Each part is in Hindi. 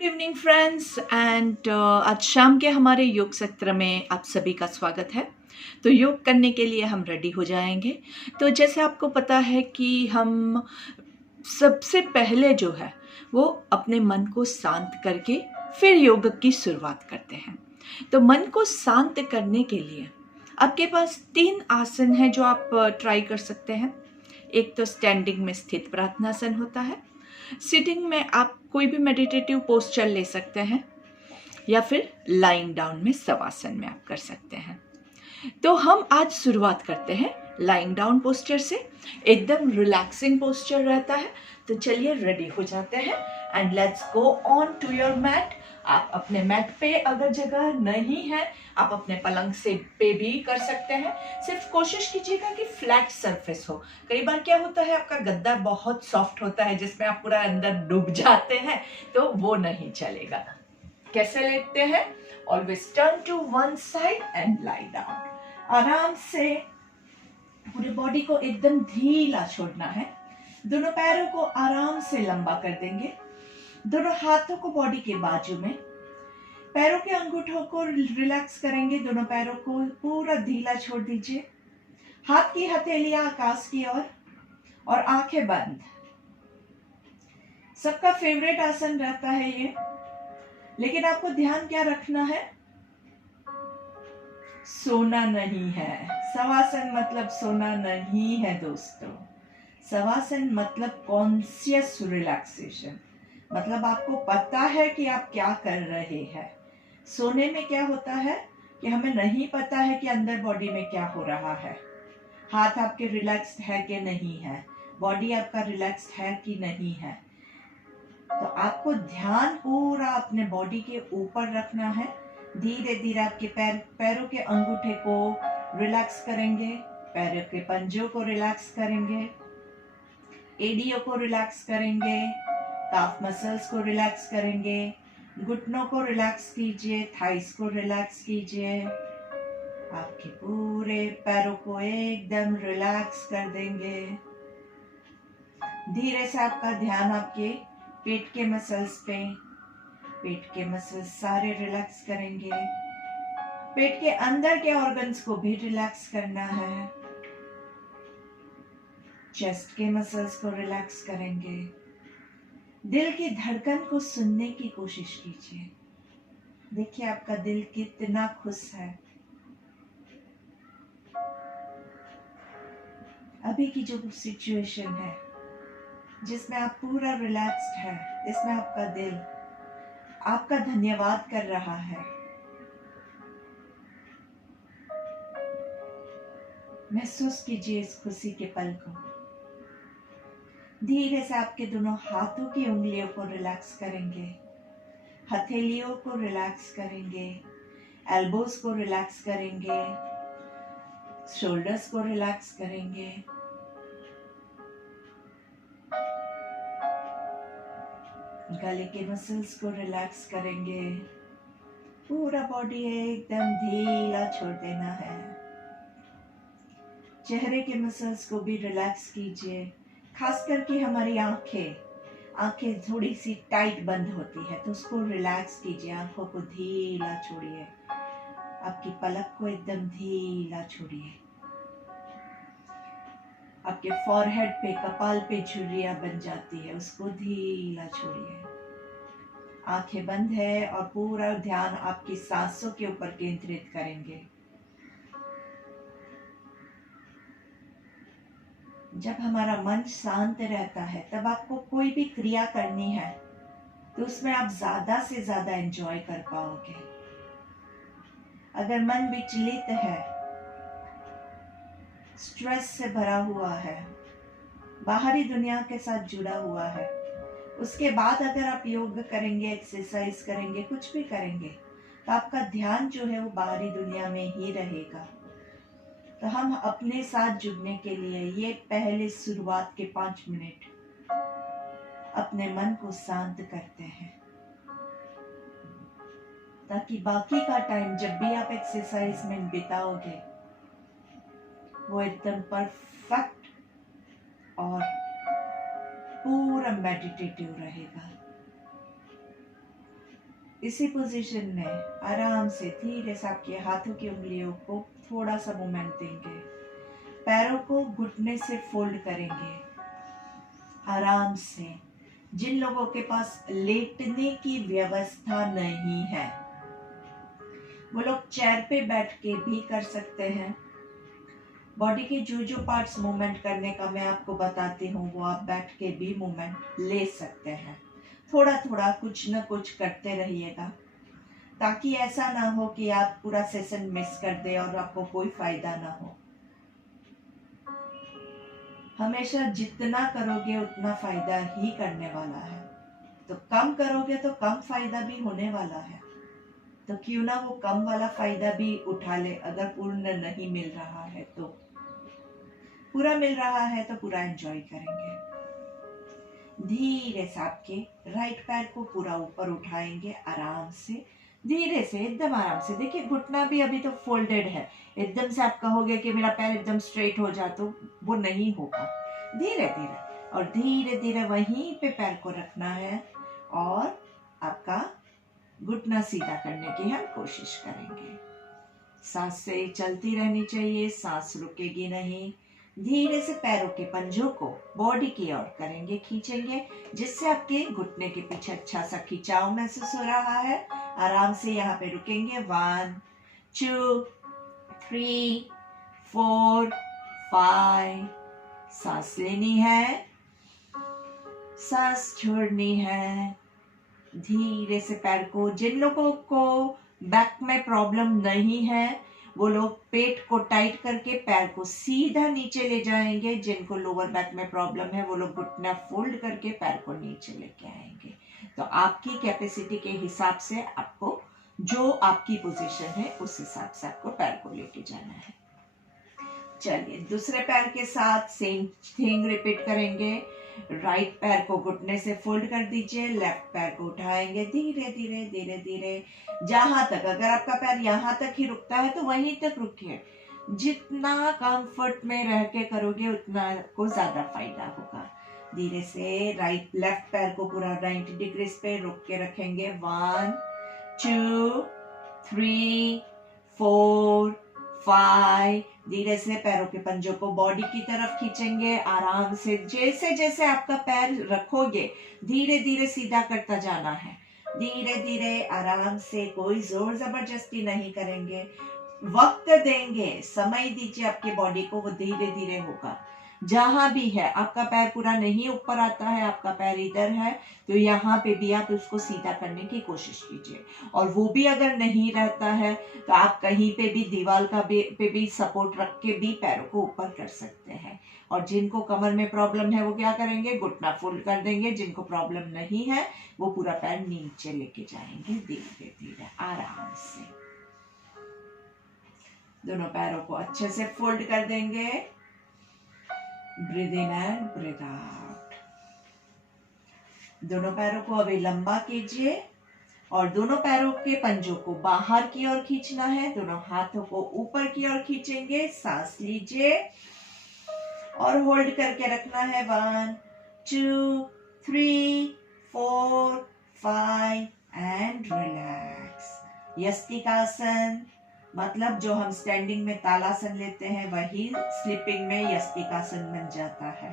गुड इवनिंग फ्रेंड्स एंड आज शाम के हमारे योग सत्र में आप सभी का स्वागत है। तो योग करने के लिए हम रेडी हो जाएंगे। तो जैसे आपको पता है कि हम सबसे पहले जो है वो अपने मन को शांत करके फिर योग की शुरुआत करते हैं। तो मन को शांत करने के लिए आपके पास 3 आसन हैं जो आप ट्राई कर सकते हैं। एक तो स्टैंडिंग में स्थित प्रार्थनासन होता है। सिटिंग में आप कोई भी मेडिटेटिव पोस्चर ले सकते हैं या फिर लाइंग डाउन में शवासन में आप कर सकते हैं। तो हम आज शुरुआत करते हैं लाइंग डाउन पोस्चर से। एकदम रिलैक्सिंग पोस्चर रहता है। तो चलिए रेडी हो जाते हैं and let's go on to your mat. आप अपने मैट पे अगर जगह नहीं है आप अपने पलंग से पे भी कर सकते हैं। सिर्फ कोशिश कीजिएगा कि फ्लैट सरफेस हो। कई बार क्या होता है आपका गद्दा बहुत सॉफ्ट होता है जिसमें आप पूरा अंदर डूब जाते हैं, तो वो नहीं चलेगा। कैसे लेटते हैं? Always turn to one side and lie down. आराम से पूरे बॉडी को एकदम ढीला छोड़ना है। दोनों पैरों को आराम से लंबा कर देंगे। दोनों हाथों को बॉडी के बाजू में, पैरों के अंगूठों को रिलैक्स करेंगे। दोनों पैरों को पूरा ढीला छोड़ दीजिए। हाथ की हथेलियां आकाश की ओर और आंखें बंद। सबका फेवरेट आसन रहता है ये, लेकिन आपको ध्यान क्या रखना है? सोना नहीं है। शवासन मतलब सोना नहीं है दोस्तों। शवासन मतलब कॉन्शियस रिलैक्सेशन। मतलब आपको पता है कि आप क्या कर रहे हैं। सोने में क्या होता है कि हमें नहीं पता है कि अंदर बॉडी में क्या हो रहा है। हाथ आपके रिलैक्स्ड है कि नहीं है, बॉडी आपका रिलैक्स्ड है कि नहीं है। तो आपको ध्यान पूरा अपने बॉडी के ऊपर रखना है। धीरे धीरे आपके पैरों के अंगूठे को रिलैक्स करेंगे, पैरों के पंजों को रिलैक्स करेंगे, एडियो को रिलैक्स करेंगे, काफ मसल्स को रिलैक्स करेंगे, घुटनों को रिलैक्स कीजिए, थाइस को रिलैक्स कीजिए। आपके पूरे पैरों को एकदम रिलैक्स कर देंगे। धीरे से आपका ध्यान आपके पेट के मसल्स पे, पेट के मसल्स सारे रिलैक्स करेंगे। पेट के अंदर के ऑर्गन्स को भी रिलैक्स करना है। चेस्ट के मसल्स को रिलैक्स करेंगे। दिल की धड़कन को सुनने की कोशिश कीजिए। देखिए आपका दिल कितना खुश है। अभी की जो सिचुएशन है जिसमें आप पूरा रिलैक्स्ड है, इसमें आपका दिल आपका धन्यवाद कर रहा है। महसूस कीजिए इस खुशी के पल को। धीरे से आपके दोनों हाथों की उंगलियों को रिलैक्स करेंगे, हथेलियों को रिलैक्स करेंगे, एल्बोज को रिलैक्स करेंगे, शोल्डर्स को रिलैक्स करेंगे। गले के मसल्स को रिलैक्स करेंगे। पूरा बॉडी एकदम ढीला छोड़ देना है। चेहरे के मसल्स को भी रिलैक्स कीजिए। खास करके हमारी आंखें थोड़ी सी टाइट बंद होती है, तो उसको रिलैक्स कीजिए। आंखों को ढीला छोड़िए। आपकी पलक को एकदम ढीला छोड़िए। आपके फॉरहेड पे, कपाल पे झुर्रियां बन जाती है, उसको ढीला छोड़िए। आंखें बंद है और पूरा ध्यान आपकी सांसों के ऊपर केंद्रित करेंगे। जब हमारा मन शांत रहता है तब आपको कोई भी क्रिया करनी है तो उसमें आप ज्यादा से ज्यादा एंजॉय कर पाओगे। अगर मन विचलित है, स्ट्रेस से भरा हुआ है, बाहरी दुनिया के साथ जुड़ा हुआ है, उसके बाद अगर आप योग करेंगे, एक्सरसाइज करेंगे, कुछ भी करेंगे, तो आपका ध्यान जो है वो बाहरी दुनिया में ही रहेगा। तो हम अपने साथ जुड़ने के लिए ये पहले शुरुआत के 5 मिनट अपने मन को शांत करते हैं, ताकि बाकी का टाइम जब भी आप एक्सरसाइज में बिताओगे वो एकदम परफेक्ट और पूरा मेडिटेटिव रहेगा। इसी पोजीशन में आराम से धीरे से आपके हाथों की उंगलियों को थोड़ा सा मूवमेंट देंगे, पैरों को घुटने से फोल्ड करेंगे आराम से। जिन लोगों के पास लेटने की व्यवस्था नहीं है वो लोग चेयर पे बैठ के भी कर सकते हैं। बॉडी के जो जो पार्ट्स मूवमेंट करने का मैं आपको बताती हूँ वो आप बैठ के भी मूवमेंट ले सकते हैं। थोड़ा थोड़ा कुछ न कुछ करते रहिएगा ताकि ऐसा ना हो कि आप पूरा सेशन मिस कर दे और आपको कोई फायदा ना हो। हमेशा जितना करोगे उतना फायदा ही करने वाला है, तो कम करोगे तो कम फायदा भी होने वाला है। तो क्यों ना वो कम वाला फायदा भी उठा ले। अगर पूर्ण नहीं मिल रहा है तो पूरा मिल रहा है तो पूरा एंजॉय करेंगे। धीरे से आपके राइट पैर को पूरा ऊपर उठाएंगे आराम से, धीरे से एकदम आराम से। देखिए घुटना भी अभी तो फोल्डेड है, एकदम से आप कहोगे कि मेरा पैर एकदम स्ट्रेट हो जा तो वो नहीं होगा। धीरे धीरे और धीरे धीरे वहीं पे पैर को रखना है और आपका घुटना सीधा करने की हम कोशिश करेंगे। सांस से चलती रहनी चाहिए, सांस रुकेगी नहीं। धीरे से पैरों के पंजों को बॉडी की ओर करेंगे, खींचेंगे, जिससे आपके घुटने के पीछे अच्छा सा खिंचाव महसूस हो रहा है। आराम से यहाँ पे रुकेंगे। 1 2 3 4 5। सांस लेनी है, सांस छोड़नी है। धीरे से पैर को, जिन लोगों को बैक में प्रॉब्लम नहीं है वो लोग पेट को टाइट करके पैर को सीधा नीचे ले जाएंगे। जिनको लोअर बैक में प्रॉब्लम है वो लोग घुटना फोल्ड करके पैर को नीचे लेके आएंगे। तो आपकी कैपेसिटी के हिसाब से आपको जो आपकी पोजीशन है उस हिसाब से आपको पैर को लेके जाना है। चलिए दूसरे पैर के साथ सेम थिंग रिपीट करेंगे। राइट पैर को घुटने से फोल्ड कर दीजिए, लेफ्ट पैर को उठाएंगे धीरे धीरे धीरे धीरे, जहां तक, अगर आपका पैर यहां तक ही रुकता है तो वहीं तक रुकिए। जितना कंफर्ट में रह के करोगे उतना आपको ज्यादा फायदा होगा। धीरे से लेफ्ट पैर को पूरा 90 डिग्री पे रुक के रखेंगे। 1 2 3 4 5। धीरे से पैरों के पंजों को बॉडी की तरफ खींचेंगे आराम से। जैसे जैसे आपका पैर रखोगे धीरे धीरे सीधा करता जाना है। धीरे धीरे आराम से, कोई जोर जबरदस्ती नहीं करेंगे, वक्त देंगे, समय दीजिए आपकी बॉडी को, वो धीरे धीरे होगा। जहां भी है आपका पैर पूरा नहीं ऊपर आता है, आपका पैर इधर है, तो यहाँ पे भी आप उसको सीधा करने की कोशिश कीजिए। और वो भी अगर नहीं रहता है तो आप कहीं पे भी दीवार पे भी सपोर्ट रख के भी पैरों को ऊपर कर सकते हैं। और जिनको कमर में प्रॉब्लम है वो क्या करेंगे, घुटना फोल्ड कर देंगे। जिनको प्रॉब्लम नहीं है वो पूरा पैर नीचे लेके जाएंगे धीरे धीरे आराम से। दोनों पैरों को अच्छे से फोल्ड कर देंगे। Breathe in and breathe out. दोनों पैरों को अभी लंबा कीजिए और दोनों पैरों के पंजों को बाहर की ओर खींचना है। दोनों हाथों को ऊपर की ओर खींचेंगे। सांस लीजिए और होल्ड करके रखना है। 1 2 3 4 5 एंड रिलैक्स। यस्तिकासन मतलब जो हम स्टैंडिंग में तालासन लेते हैं वही स्लीपिंग में यस्तिकासन बन जाता है।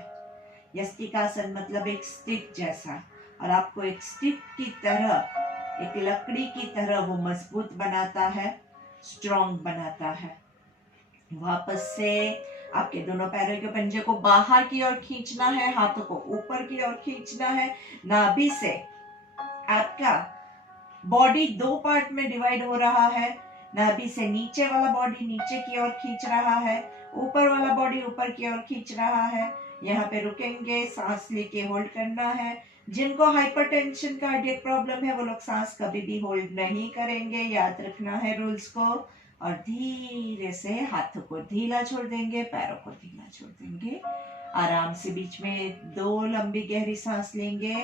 यस्तिकासन मतलब एक स्टिक जैसा, और आपको एक स्टिक की तरह, एक लकड़ी की तरह वो मजबूत बनाता है, स्ट्रॉन्ग बनाता है। वापस से आपके दोनों पैरों के पंजे को बाहर की ओर खींचना है, हाथों को ऊपर की ओर खींचना है। नाभि से आपका बॉडी 2 पार्ट में डिवाइड हो रहा है। नाभि से नीचे वाला बॉडी नीचे की ओर खींच रहा है, ऊपर वाला बॉडी ऊपर की ओर खींच रहा है। यहाँ पे रुकेंगे, सांस लेके होल्ड करना है। जिनको हाइपरटेंशन कार्डियक प्रॉब्लम है वो लोग सांस कभी भी होल्ड नहीं करेंगे, याद रखना है रूल्स को। और धीरे से हाथों को ढीला छोड़ देंगे, पैरों को ढीला छोड़ देंगे। आराम से बीच में 2 लंबी गहरी सांस लेंगे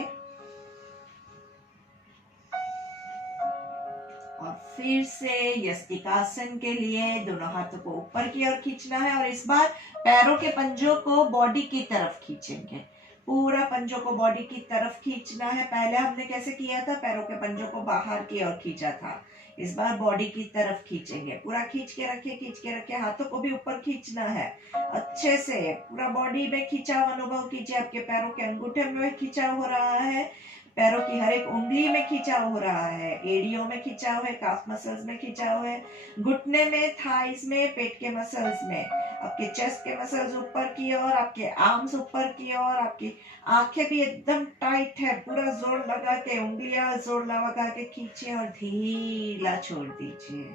और फिर से यस्तिकासन के लिए दोनों हाथों को ऊपर की ओर खींचना है। और इस बार पैरों के पंजों को बॉडी की तरफ खींचेंगे। पूरा पंजों को बॉडी की तरफ खींचना है। पहले हमने कैसे किया था, पैरों के पंजों को बाहर की ओर खींचा था। इस बार बॉडी की तरफ खींचेंगे, पूरा खींच के रखिए, खींच के रखिए। हाथों को भी ऊपर खींचना है अच्छे से, पूरा बॉडी में खिंचाव अनुभव कीजिए। आपके पैरों के अंगूठे में खिंचाव हो रहा है, पैरों की हर एक उंगली में खिंचाव हो रहा है, एड़ियों में खिंचाव है, काफ मसल्स में खिंचाव है, घुटने में, थाइस में, पेट के मसल्स में, आपके चेस्ट के मसल्स ऊपर की ओर, आपके आर्म्स ऊपर की ओर, आपकी आंखें भी एकदम टाइट है। पूरा जोर लगा के, उंगलियां जोर लगा के खींचिए और धीरा छोड़ दीजिए।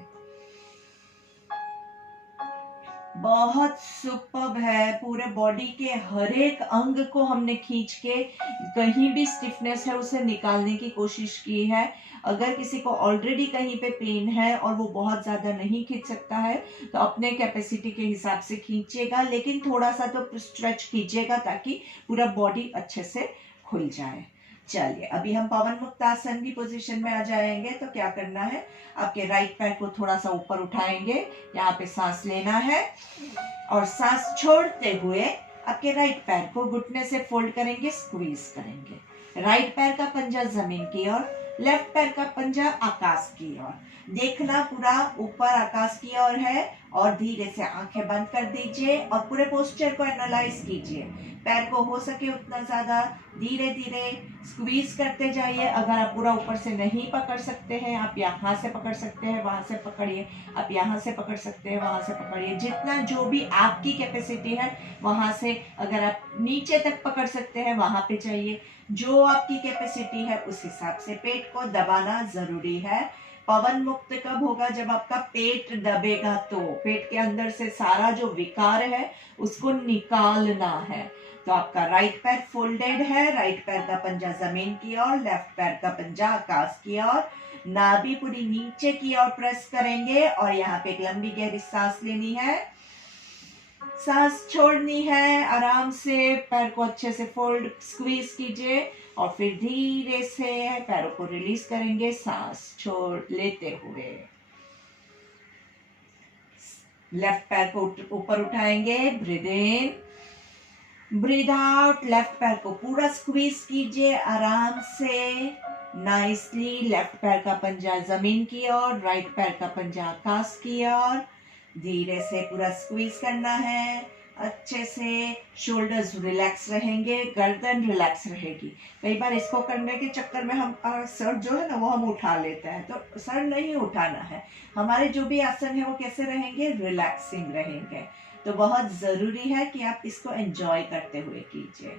बहुत सुपर्ब है। पूरे बॉडी के हर एक अंग को हमने खींच के, कहीं भी स्टिफनेस है उसे निकालने की कोशिश की है। अगर किसी को ऑलरेडी कहीं पे पेन है और वो बहुत ज्यादा नहीं खींच सकता है तो अपने कैपेसिटी के हिसाब से खींचेगा, लेकिन थोड़ा सा तो स्ट्रेच कीजिएगा ताकि पूरा बॉडी अच्छे से खुल जाए। चलिए अभी हम पवन मुक्त आसन की पोजीशन में आ जाएंगे। तो क्या करना है, आपके राइट पैर को थोड़ा सा ऊपर उठाएंगे, यहाँ पे सांस लेना है और सांस छोड़ते हुए आपके राइट पैर को घुटने से फोल्ड करेंगे, स्क्वीज करेंगे। राइट पैर का पंजा जमीन की ओर, लेफ्ट पैर का पंजा आकाश की ओर। देखना पूरा ऊपर आकाश की ओर है और धीरे से आंखें बंद कर दीजिए और पूरे पोस्चर को एनालाइज कीजिए। पैर को हो सके उतना ज्यादा धीरे धीरे स्क्वीज करते जाइए। अगर आप पूरा ऊपर से नहीं पकड़ सकते हैं, आप यहाँ से पकड़ सकते हैं, वहां से पकड़िए, आप यहाँ से पकड़ सकते हैं, वहां से पकड़िए। जितना जो भी आपकी कैपेसिटी है वहां से, अगर आप नीचे तक पकड़ सकते हैं वहां पे जाइए। जो आपकी कैपेसिटी है उस हिसाब से पेट को दबाना जरूरी है। पवन मुक्त कब होगा, जब आपका पेट दबेगा। तो पेट के अंदर से सारा जो विकार है उसको निकालना है। तो आपका राइट पैर फोल्डेड है, राइट पैर का पंजा जमीन की ओर, लेफ्ट पैर का पंजा आकाश की ओर। नाभि पूरी नीचे की ओर प्रेस करेंगे और यहाँ पे एक लंबी गहरी सांस लेनी है, सांस छोड़नी है। आराम से पैर को अच्छे से फोल्ड, स्क्वीज कीजिए और फिर धीरे से पैरों को रिलीज करेंगे, सांस छोड़ लेते हुए। लेफ्ट पैर को ऊपर उठाएंगे, breathe in, breathe out. Left पैर को पूरा स्क्वीज कीजिए आराम से, नाइसली। लेफ्ट पैर का पंजा जमीन की ओर, राइट पैर का पंजा आकाश की ओर। धीरे से पूरा स्क्वीज करना है अच्छे से। शोल्डर्स रिलैक्स रहेंगे, गर्दन रिलैक्स रहेगी। कई बार इसको करने के चक्कर में हम सर जो है ना वो हम उठा लेते हैं, तो सर नहीं उठाना है। हमारे जो भी आसन है वो कैसे रहेंगे, रिलैक्सिंग रहेंगे। तो बहुत जरूरी है कि आप इसको एंजॉय करते हुए कीजिए।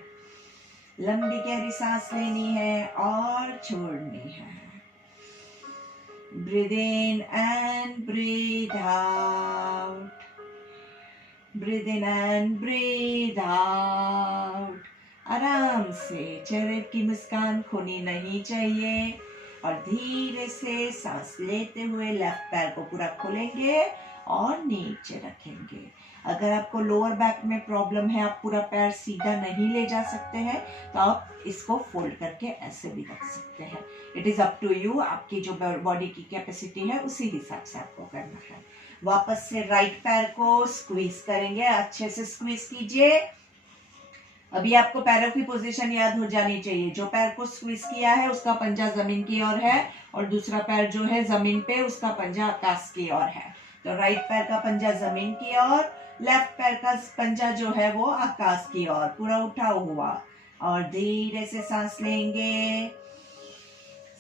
लंबी गहरी सांस लेनी है और छोड़नी है। Breathe in and breathe out. Breathe in and breathe out. आराम से, चेहरे की मुस्कान खोनी नहीं चाहिए। और धीरे से सांस लेते हुए लेफ्ट पैर को पूरा खोलेंगे और नीचे रखेंगे। अगर आपको लोअर बैक में प्रॉब्लम है, आप पूरा पैर सीधा नहीं ले जा सकते हैं, तो आप इसको फोल्ड करके ऐसे भी रख सकते हैं। It is up to you. आपकी जो बॉडी की कैपेसिटी है उसी हिसाब से आपको करना है। वापस से राइट पैर को स्क्वीज करेंगे, अच्छे से स्क्वीज कीजिए। अभी आपको पैरों की पोजीशन याद हो जानी चाहिए। जो पैर को स्क्वीज किया है उसका पंजा जमीन की ओर है और दूसरा पैर जो है जमीन पे, उसका पंजा आकाश की ओर है। तो राइट पैर का पंजा जमीन की ओर, लेफ्ट पैर का पंजा जो है वो आकाश की ओर, पूरा उठा हुआ। और धीरे से सांस लेंगे,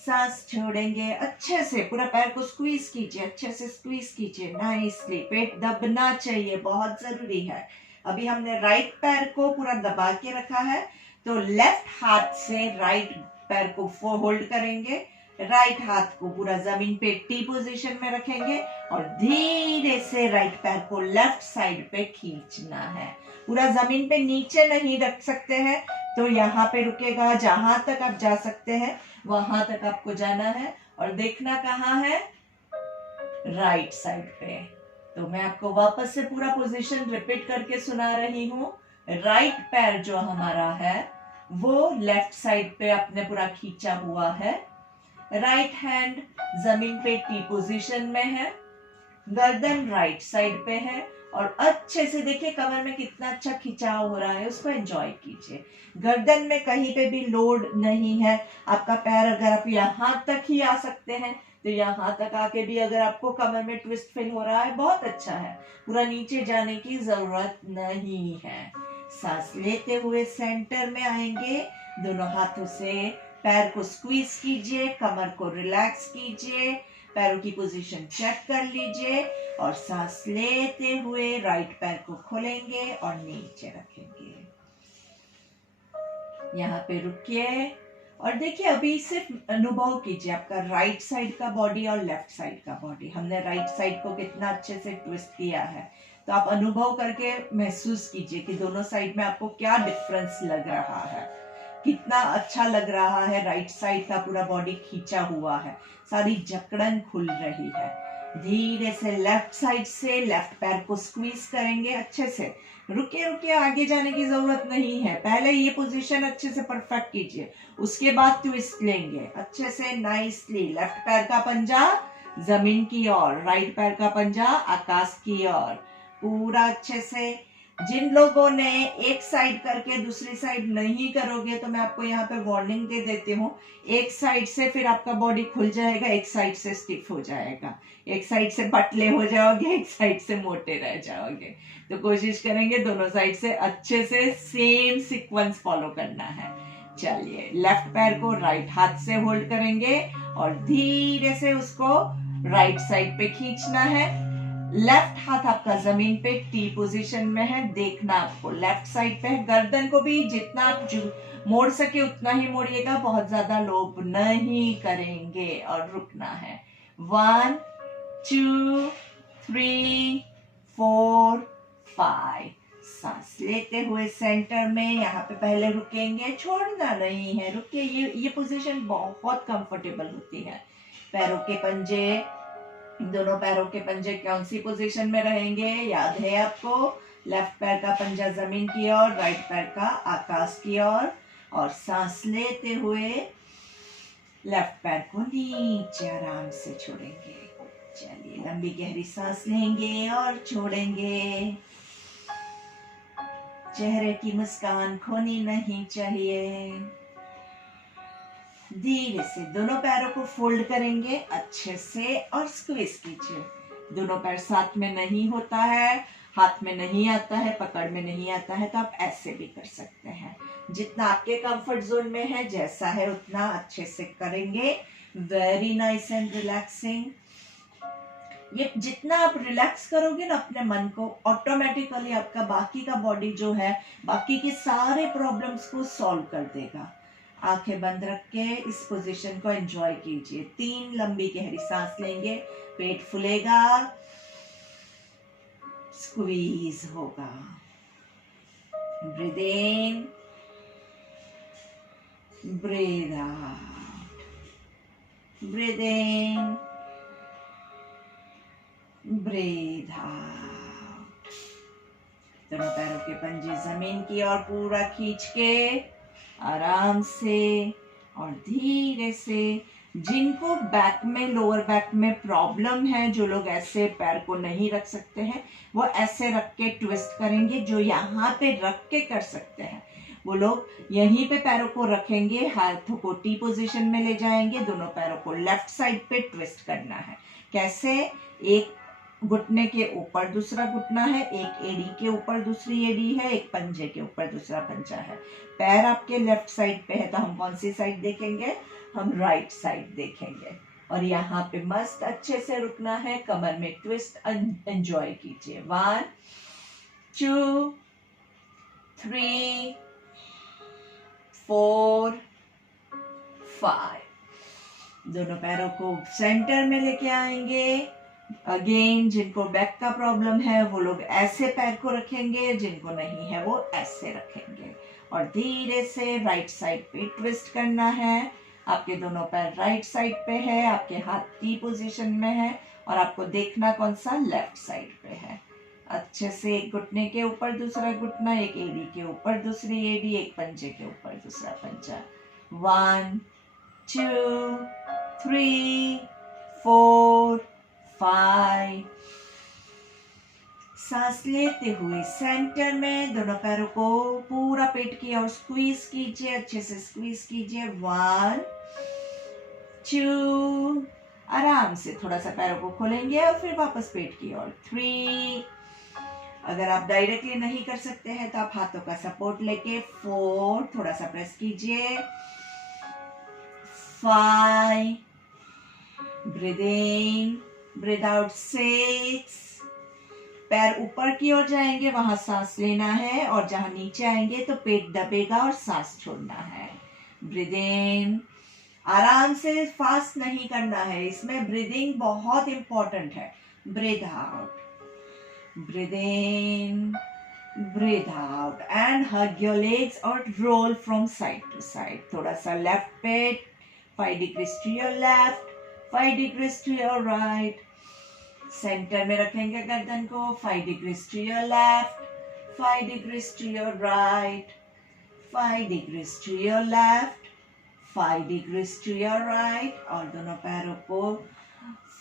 सांस छोड़ेंगे। अच्छे से पूरा पैर को स्क्वीज कीजिए, अच्छे से स्क्वीज कीजिए नाइसली। पेट दबना चाहिए, बहुत जरूरी है। अभी हमने राइट पैर को पूरा दबा के रखा है, तो लेफ्ट हाथ से राइट पैर को होल्ड करेंगे, राइट हाथ को पूरा जमीन पे टी पोजीशन में रखेंगे और धीरे से राइट पैर को लेफ्ट साइड पे खींचना है। पूरा जमीन पे नीचे नहीं रख सकते हैं, तो यहाँ पे रुकेगा। जहां तक आप जा सकते हैं वहां तक आपको जाना है और देखना कहाँ है, राइट साइड पे। तो मैं आपको वापस से पूरा पोजीशन रिपीट करके सुना रही हूँ। राइट पैर जो हमारा है वो लेफ्ट साइड पे अपने पूरा खींचा हुआ है, राइट हैंड जमीन पे टी पोजीशन में है, गर्दन राइट साइड पे है और अच्छे से देखिए कमर में कितना अच्छा खिंचाव हो रहा है, उसको एंजॉय कीजिए। गर्दन में कहीं पे भी लोड नहीं है। आपका पैर अगर आप यहाँ तक ही आ सकते हैं तो यहाँ तक आके भी अगर आपको कमर में ट्विस्ट फील हो रहा है, बहुत अच्छा है। पूरा नीचे जाने की जरूरत नहीं है। सांस लेते हुए सेंटर में आएंगे, दोनों हाथों से पैर को स्क्वीज कीजिए, कमर को रिलैक्स कीजिए, पैरों की पोजीशन चेक कर लीजिए और सांस लेते हुए राइट पैर को खोलेंगे और नीचे रखेंगे। यहाँ पे रुकिए और देखिए अभी सिर्फ अनुभव कीजिए आपका राइट साइड का बॉडी और लेफ्ट साइड का बॉडी। हमने राइट साइड को कितना अच्छे से ट्विस्ट किया है, तो आप अनुभव करके महसूस कीजिए कि दोनों साइड में आपको क्या डिफरेंस लग रहा है, कितना अच्छा लग रहा है। राइट साइड का पूरा बॉडी खींचा हुआ है, सारी जकड़न खुल रही है। धीरे से लेफ्ट साइड से लेफ्ट पैर को स्क्वीज करेंगे अच्छे से। रुकिए रुकिए, आगे जाने की जरूरत नहीं है, पहले ये पोजीशन अच्छे से परफेक्ट कीजिए, उसके बाद ट्विस्ट लेंगे अच्छे से नाइसली। लेफ्ट पैर का पंजा जमीन की ओर, राइट पैर का पंजा आकाश की ओर, पूरा अच्छे से। जिन लोगों ने एक साइड करके दूसरी साइड नहीं करोगे तो मैं आपको यहाँ पे वार्निंग दे देती हूँ, एक साइड से फिर आपका बॉडी खुल जाएगा, एक साइड से स्टिफ हो जाएगा, एक साइड से पतले हो जाओगे, एक साइड से मोटे रह जाओगे। तो कोशिश करेंगे दोनों साइड से अच्छे से सेम सीक्वेंस फॉलो करना है। चलिए, लेफ्ट पैर को राइट हाथ से होल्ड करेंगे और धीरे से उसको राइट साइड पे खींचना है। लेफ्ट हाथ आपका जमीन पे टी पोजीशन में है, देखना आपको लेफ्ट साइड पे है। गर्दन को भी जितना आप मोड़ सके उतना ही मोड़िएगा, बहुत ज्यादा लोब नहीं करेंगे और रुकना है। 1 2 3 4 5। सांस लेते हुए सेंटर में यहाँ पे पहले रुकेंगे, छोड़ना नहीं है, रुकिए। ये पोजीशन बहुत कंफर्टेबल होती है। पैरों के पंजे, दोनों पैरों के पंजे कौन सी पोजीशन में रहेंगे याद है आपको? लेफ्ट पैर का पंजा जमीन की ओर, राइट पैर का आकाश की ओर। और सांस लेते हुए लेफ्ट पैर को नीचे आराम से छोड़ेंगे। चलिए, लंबी गहरी सांस लेंगे और छोड़ेंगे। चेहरे की मुस्कान खोनी नहीं चाहिए। धीरे से दोनों पैरों को फोल्ड करेंगे अच्छे से और स्क्वीज कीजिए। दोनों पैर साथ में नहीं होता है, हाथ में नहीं आता है, पकड़ में नहीं आता है, तो आप ऐसे भी कर सकते हैं। जितना आपके कंफर्ट जोन में है, जैसा है उतना अच्छे से करेंगे। Very nice and relaxing. ये जितना आप रिलैक्स करोगे ना अपने मन को, ऑटोमेटिकली आपका बाकी का बॉडी जो है बाकी के सारे प्रॉब्लम्स को सॉल्व कर देगा। आंखें बंद रख के इस पोजीशन को एंजॉय कीजिए। 3 लंबी गहरी सांस लेंगे, पेट फूलेगा, स्क्वीज होगा। Breathe in, breathe out, breathe in, breathe out. दोनों पैरों के पंजे जमीन की ओर पूरा खींच के आराम से और धीरे से। जिनको बैक में, लोअर बैक में प्रॉब्लम है, जो लोग ऐसे पैर को नहीं रख सकते हैं, वो ऐसे रख के ट्विस्ट करेंगे। जो यहाँ पे रख के कर सकते हैं वो लोग यहीं पे पैरों को रखेंगे, हाथों को टी पोजीशन में ले जाएंगे, दोनों पैरों को लेफ्ट साइड पे ट्विस्ट करना है। कैसे? एक घुटने के ऊपर दूसरा घुटना है, एक एड़ी के ऊपर दूसरी एड़ी है, एक पंजे के ऊपर दूसरा पंजा है। पैर आपके लेफ्ट साइड पे है तो हम कौन सी साइड देखेंगे? हम राइट साइड देखेंगे। और यहाँ पे मस्त अच्छे से रुकना है, कमर में ट्विस्ट एंजॉय कीजिए। 1 2 3 4 5। दोनों पैरों को सेंटर में लेके आएंगे। अगेन, जिनको बैक का प्रॉब्लम है वो लोग ऐसे पैर को रखेंगे, जिनको नहीं है वो ऐसे रखेंगे। और धीरे से राइट साइड पे ट्विस्ट करना है। आपके दोनों पैर राइट साइड पे है, आपके हाथ टी पोजीशन में है और आपको देखना कौन सा? लेफ्ट साइड पे है। अच्छे से एक घुटने के ऊपर दूसरा घुटना, एक एड़ी के ऊपर दूसरी एड़ी, एक पंजे के ऊपर दूसरा पंजा। 1 2 3 4 5। सांस लेते हुए सेंटर में दोनों पैरों को पूरा पेट की ओर स्क्वीज कीजिए, अच्छे से स्क्वीज कीजिए। 1 2, आराम से थोड़ा सा पैरों को खोलेंगे और फिर वापस पेट की ओर। 3, अगर आप डायरेक्टली नहीं कर सकते हैं तो आप हाथों का सपोर्ट लेके 4, थोड़ा सा प्रेस कीजिए। 5, ब्रीथ इन, ब्रीथ आउट। 6, पैर ऊपर की ओर जाएंगे, वहां सांस लेना है, और जहां नीचे आएंगे तो पेट दबेगा और सांस छोड़ना है। ब्रीथ इन, आराम से, फास्ट नहीं करना है, इसमें ब्रीदिंग बहुत इंपॉर्टेंट है। Breathe out, breathe in, breathe out, and hug your legs और roll from side to side. थोड़ा सा लेफ्ट पेट 5 degrees to your left, 5 degrees to your right. Center में रखेंगे गर्दन को, 5 degrees to your left, 5 degrees to your right, 5 degrees to your left, 5 degrees to your right. और दोनों पैरों को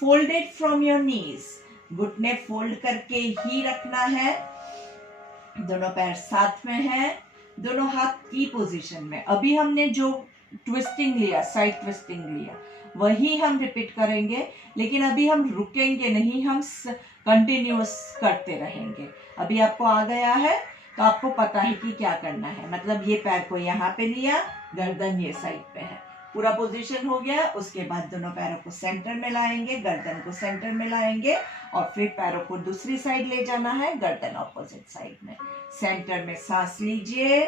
फोल्डेड फ्रॉम योर नीज, घुटने फोल्ड करके ही रखना है। दोनों पैर साथ में हैं, दोनों हाथ की पोजीशन में। अभी हमने जो ट्विस्टिंग लिया, साइड ट्विस्टिंग लिया, वही हम रिपीट करेंगे, लेकिन अभी हम रुकेंगे नहीं, हम कंटिन्यूअस करते रहेंगे। अभी आपको आ गया है तो आपको पता है कि क्या करना है। मतलब ये पैर को यहाँ पे लिया, गर्दन ये साइड पे है, पूरा पोजीशन हो गया। उसके बाद दोनों पैरों को सेंटर में लाएंगे, गर्दन को सेंटर में लाएंगे, और फिर पैरों को दूसरी साइड ले जाना है, गर्दन ऑपोजिट साइड में। सेंटर में सांस लीजिए,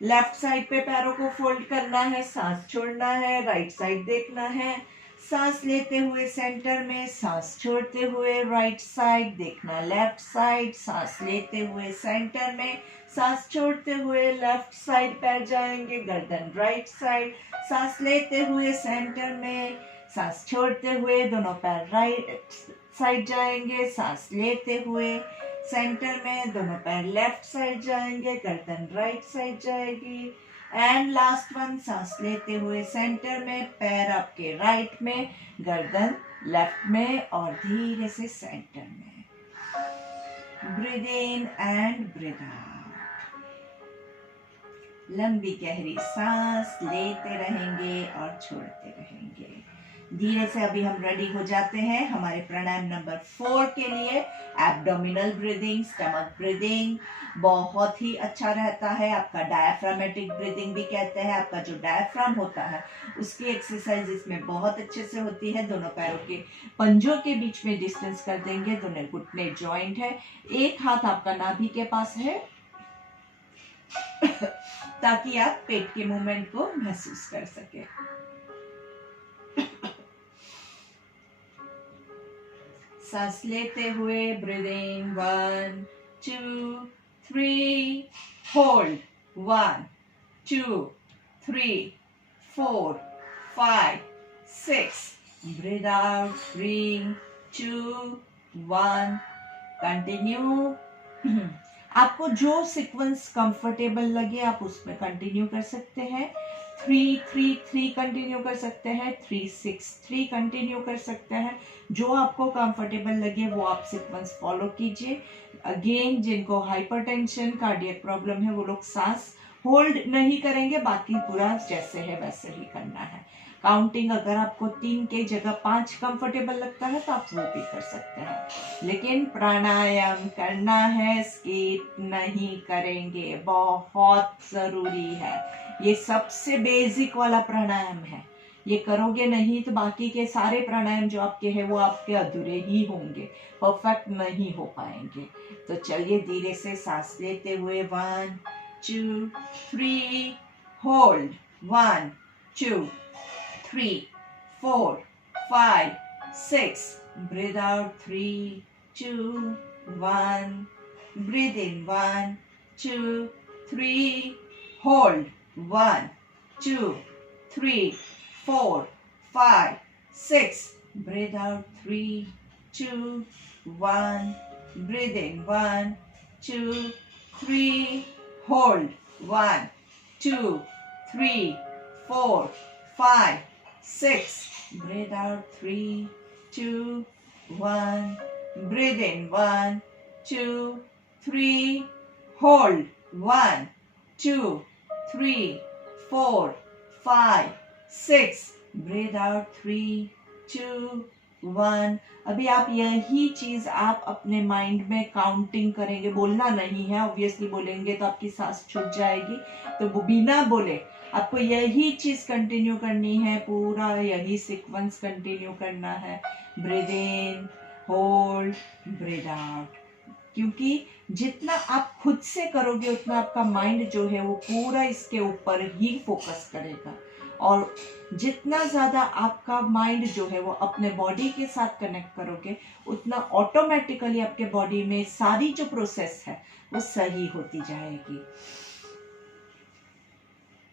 लेफ्ट साइड पे पैरों को फोल्ड करना है, सांस छोड़ना है, राइट साइड देखना है। सांस लेते हुए सेंटर में, सांस छोड़ते हुए राइट साइड देखना, लेफ्ट साइड। सांस लेते हुए सेंटर में, सांस छोड़ते हुए लेफ्ट साइड पैर जाएंगे, गर्दन राइट साइड। सांस लेते हुए सेंटर में, सांस छोड़ते हुए दोनों पैर राइट साइड जाएंगे, सांस लेते हुए सेंटर में दोनों पैर लेफ्ट साइड जाएंगे, गर्दन राइट साइड जाएगी। एंड लास्ट वन, सांस लेते हुए सेंटर में, पैर आपके राइट में, गर्दन लेफ्ट में, और धीरे से सेंटर में। Breathe in and breathe out. लंबी गहरी सांस लेते रहेंगे और छोड़ते रहेंगे। धीरे से अभी हम रेडी हो जाते हैं हमारे प्राणायाम नंबर 4 के लिए। एब्डोमिनल ब्रीदिंग, स्टमक ब्रीदिंग बहुत ही अच्छा रहता है। आपका डायफ्रामेटिक ब्रीदिंग भी कहते हैं। आपका जो डायफ्राम होता है उसकी एक्सरसाइज इसमें बहुत अच्छे से होती है। दोनों पैरों के पंजों के बीच में डिस्टेंस कर देंगे, दोनों घुटने जॉइंट है, एक हाथ आपका नाभि के पास है ताकि आप पेट के मूवमेंट को महसूस कर सके। सांस लेते हुए breathing 1 2 3, hold 1 2 3 4 5 6, breathe out 3 2 1, continue. आपको जो सीक्वेंस कंफर्टेबल लगे आप उसमें कंटिन्यू कर सकते हैं। 3 3 3 कंटिन्यू कर सकते हैं, 3 6 3 कंटिन्यू कर सकते हैं। जो आपको कंफर्टेबल लगे वो आप सीक्वेंस फॉलो कीजिए। अगेन, जिनको हाइपरटेंशन, कार्डियक प्रॉब्लम है वो लोग सांस होल्ड नहीं करेंगे, बाकी पूरा जैसे है वैसे ही करना है। काउंटिंग अगर आपको 3 के जगह 5 कंफर्टेबल लगता है तो आप वो भी कर सकते हैं, लेकिन प्राणायाम करना है, स्किप नहीं करेंगे, बहुत जरूरी है। ये सबसे बेसिक वाला प्राणायाम है, ये करोगे नहीं तो बाकी के सारे प्राणायाम जो आपके हैं वो आपके अधूरे ही होंगे, परफेक्ट नहीं हो पाएंगे। तो चलिए धीरे से सांस लेते हुए 1 2 3, hold 1 2 3 4 5 6, breathe out 3 2 1, breathe in 1 2 3, hold 1 2 3 4 5 6, breathe out 3 2 1, breathe in 1 2 3, hold 1 2 3 4 5 6, breathe out 3 2 1, breathe in 1 2, 3, hold, 1, 2, 3, 4, 5, 6, breathe out, 3, 2, 1. अभी आप यही चीज आप अपने माइंड में काउंटिंग करेंगे, बोलना नहीं है, ऑब्वियसली बोलेंगे तो आपकी सांस छूट जाएगी, तो वो बिना बोले आपको यही चीज कंटिन्यू करनी है, पूरा यही सीक्वेंस कंटिन्यू करना है. Breathe in, hold, breathe out. क्योंकि जितना आप खुद से करोगे उतना आपका माइंड जो है वो पूरा इसके ऊपर ही फोकस करेगा, और जितना ज्यादा आपका माइंड जो है वो अपने बॉडी के साथ कनेक्ट करोगे उतना ऑटोमेटिकली आपके बॉडी में सारी जो प्रोसेस है वो सही होती जाएगी.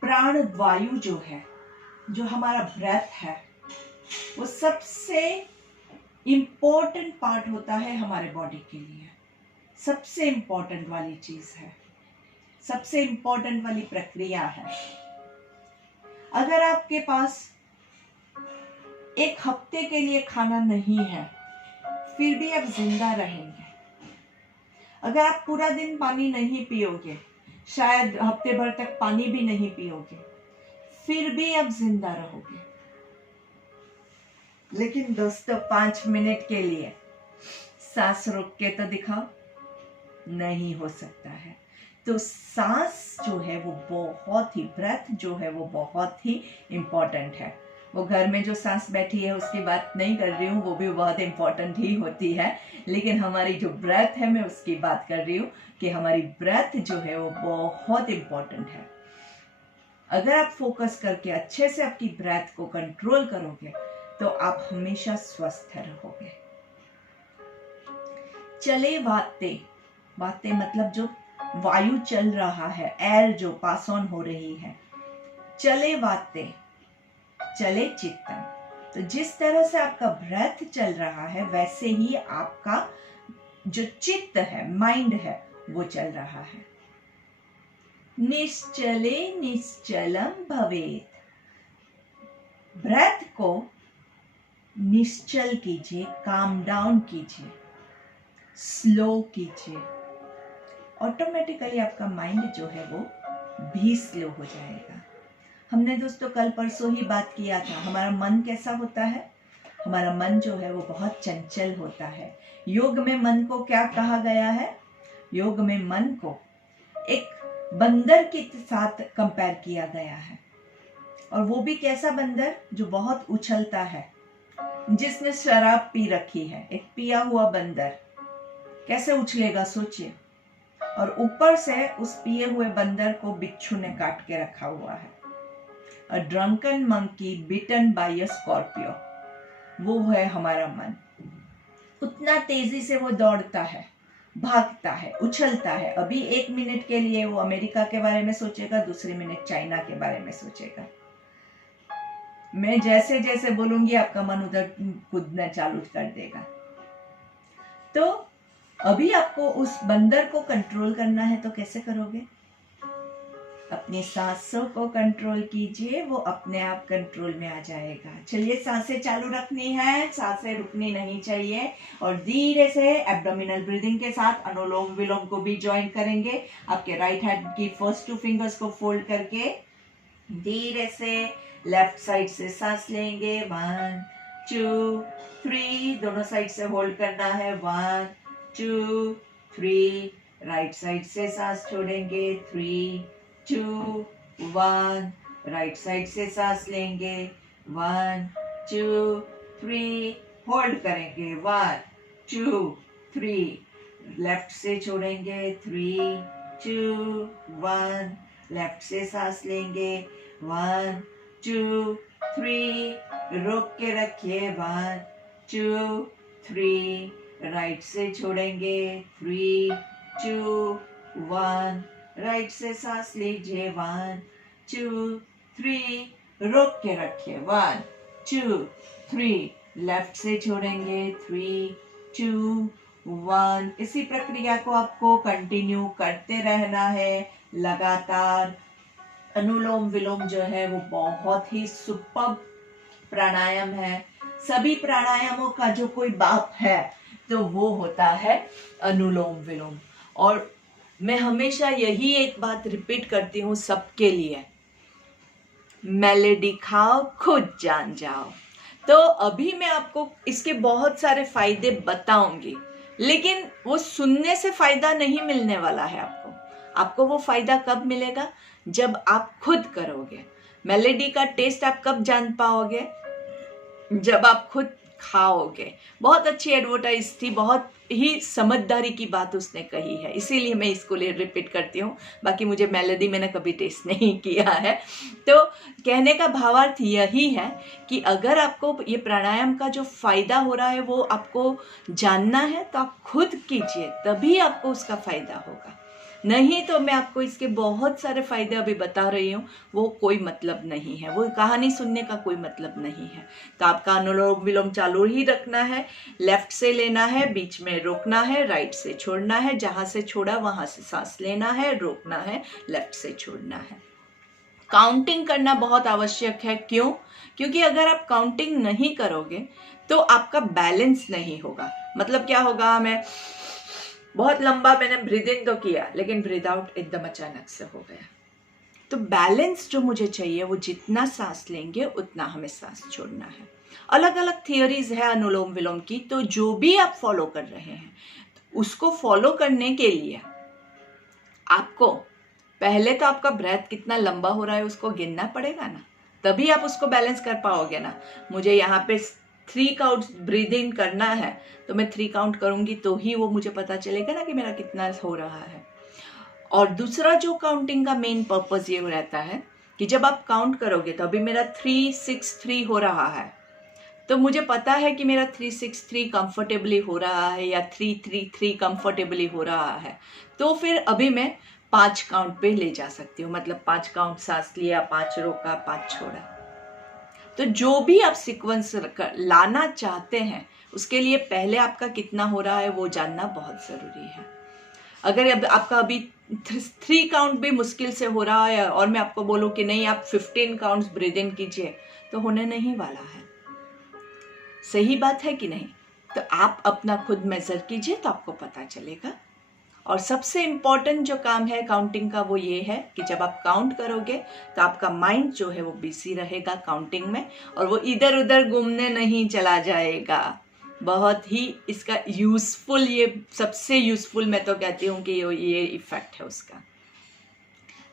प्राण वायु जो है, जो हमारा ब्रेथ है, वो सबसे इम्पोर्टेंट पार्ट होता है हमारे बॉडी के लिए. सबसे इम्पोर्टेंट वाली चीज है, सबसे इम्पोर्टेंट वाली प्रक्रिया है. अगर आपके पास एक हफ्ते के लिए खाना नहीं है फिर भी आप जिंदा रहेंगे. अगर आप पूरा दिन पानी नहीं पियोगे, शायद हफ्ते भर तक पानी भी नहीं पियोगे, फिर भी आप जिंदा रहोगे. लेकिन दोस्तों 5 मिनट के लिए सांस रोक के तो दिखाओ, नहीं हो सकता है. तो सांस जो है वो बहुत ही, ब्रेथ जो है वो बहुत ही इम्पोर्टेंट है. वो घर में जो सांस बैठी है उसकी बात नहीं कर रही हूँ, वो भी बहुत इम्पोर्टेंट ही होती है, लेकिन हमारी जो ब्रेथ है मैं उसकी बात कर रही हूँ कि हमारी ब्रेथ जो है वो बहुत इम्पोर्टेंट है. अगर आप फोकस करके अच्छे से आपकी ब्रेथ को कंट्रोल करोगे तो आप हमेशा स्वस्थ रहोगे. चले वाते, वाते मतलब जो वायु चल रहा है, एयर जो पास ऑन हो रही है. चले वाते, चले चित्तम. तो जिस तरह से आपका ब्रेथ चल रहा है वैसे ही आपका जो चित्त है, माइंड है, वो चल रहा है. निश्चले निश्चलम भवेत. ब्रेथ को निश्चल कीजिए, काम डाउन कीजिए, स्लो कीजिए. ऑटोमेटिकली आपका माइंड जो है वो भी स्लो हो जाएगा. हमने दोस्तों कल परसों ही बात किया था, हमारा मन कैसा होता है. हमारा मन जो है वो बहुत चंचल होता है. योग में मन को क्या कहा गया है? योग में मन को एक बंदर के साथ कंपेयर किया गया है. और वो भी कैसा बंदर? जो बहुत उछलता है, जिसने शराब पी रखी है. एक पिया हुआ बंदर कैसे उछलेगा सोचिए. और ऊपर से उस पिए हुए बंदर को बिच्छू ने काट के रखा हुआ है. अ ड्रंकन मंकी बिटन बाय अ स्कॉर्पियो, वो है हमारा मन. उतना तेजी से वो दौड़ता है, भागता है, उछलता है. अभी 1 मिनट के लिए वो अमेरिका के बारे में सोचेगा, दूसरी मिनट चाइना के बारे में सोचेगा. मैं जैसे जैसे बोलूंगी आपका मन उधर कूदना चालू कर देगा. तो अभी आपको उस बंदर को कंट्रोल करना है तो कैसे करोगे? अपनी सांसों को कंट्रोल कीजिए, वो अपने आप कंट्रोल में आ जाएगा. चलिए सांसें चालू रखनी है, सांसें रुकनी नहीं चाहिए. और धीरे से एब्डोमिनल ब्रीदिंग के साथ अनुलोम विलोम को भी ज्वाइन करेंगे. आपके राइट हैंड की फर्स्ट 2 फिंगर्स को फोल्ड करके धीरे से लेफ्ट साइड से सांस लेंगे. 1 2 3, दोनों साइड से होल्ड करना है. 1 2 3, राइट साइड से सांस छोड़ेंगे. 3 2 1, राइट साइड से सांस लेंगे. 1 2 3, होल्ड करेंगे. 1 2 3, लेफ्ट से छोड़ेंगे. 3 2 1, लेफ्ट से सांस लेंगे. 1 2 3, रोक के रखिए. 1 2 3, राइट से छोड़ेंगे. 3 2 1, राइट से सांस लीजिए. 1 2 3, रोक के रखिए. 1 2 3, लेफ्ट से छोड़ेंगे. 3 2 1. इसी प्रक्रिया को आपको कंटिन्यू करते रहना है लगातार. अनुलोम विलोम जो है वो बहुत ही सुपर्ब प्राणायाम है. सभी प्राणायामों का जो कोई बाप है तो वो होता है अनुलोम विलोम। और मैं हमेशा यही एक बात रिपीट करती हूँ सबके लिए, मेलेडी खाओ खुद जान जाओ। तो अभी मैं आपको इसके बहुत सारे फायदे बताऊंगी, लेकिन वो सुनने से फायदा नहीं मिलने वाला है आपको वो फायदा कब मिलेगा, जब आप खुद करोगे। मेलेडी का टेस्ट आप कब जान पाओगे, जब आप खुद खाओगे। बहुत अच्छी एडवर्टाइज थी, बहुत ही समझदारी की बात उसने कही है, इसीलिए मैं इसको लिए रिपीट करती हूँ। बाकी मुझे मेलेडी मैंने कभी टेस्ट नहीं किया है। तो कहने का भावार्थ यही है कि अगर आपको ये प्राणायाम का जो फायदा हो रहा है वो आपको जानना है तो आप खुद कीजिए, तभी आपको उसका फायदा होगा। नहीं तो मैं आपको इसके बहुत सारे फायदे अभी बता रही हूँ, वो कोई मतलब नहीं है, वो कहानी सुनने का कोई मतलब नहीं है। तो आपका अनुलोम विलोम चालू ही रखना है, लेफ्ट से लेना है, बीच में रोकना है, राइट से छोड़ना है, जहां से छोड़ा वहां से सांस लेना है, रोकना है, लेफ्ट से छोड़ना है। काउंटिंग करना बहुत आवश्यक है। क्यों? क्योंकि अगर आप काउंटिंग नहीं करोगे तो आपका बैलेंस नहीं होगा। मतलब क्या होगा, मैं बहुत लंबा मैंने ब्रीद इन तो किया, लेकिन ब्रीद आउट एकदम अचानक से हो गया। तो बैलेंस जो मुझे चाहिए, वो जितना सांस लेंगे उतना हमें सांस छोड़ना है। अलग अलग थियोरीज है अनुलोम विलोम की, तो जो भी आप फॉलो कर रहे हैं उसको फॉलो करने के लिए आपको पहले तो आपका ब्रेथ कितना लंबा हो रहा है उसको गिनना पड़ेगा ना, तभी आप उसको बैलेंस कर पाओगे ना। मुझे यहाँ पे 3 काउंट ब्रीद इन करना है, तो मैं 3 काउंट करूंगी तो ही वो मुझे पता चलेगा ना कि मेरा कितना हो रहा है। और दूसरा जो काउंटिंग का मेन पर्पस ये रहता है कि जब आप काउंट करोगे तो अभी मेरा 363 हो रहा है, तो मुझे पता है कि मेरा 363 कंफर्टेबली हो रहा है या 333 कंफर्टेबली हो रहा है, तो फिर अभी मैं 5 काउंट पे ले जा सकती हूँ। मतलब 5 काउंट सांस लिया, 5 रोका, 5 छोड़ा। तो जो भी आप सीक्वेंस लाना चाहते हैं उसके लिए पहले आपका कितना हो रहा है वो जानना बहुत ज़रूरी है। अगर अब आपका अभी 3 काउंट भी मुश्किल से हो रहा है और मैं आपको बोलूँ कि नहीं आप 15 काउंट्स ब्रीद इन कीजिए, तो होने नहीं वाला है। सही बात है कि नहीं? तो आप अपना खुद मेजर कीजिए तो आपको पता चलेगा। और सबसे इम्पॉर्टेंट जो काम है काउंटिंग का वो ये है कि जब आप काउंट करोगे तो आपका माइंड जो है वो बिजी रहेगा काउंटिंग में, और वो इधर उधर घूमने नहीं चला जाएगा। बहुत ही इसका यूजफुल, ये सबसे यूजफुल मैं तो कहती हूँ कि ये इफेक्ट है उसका।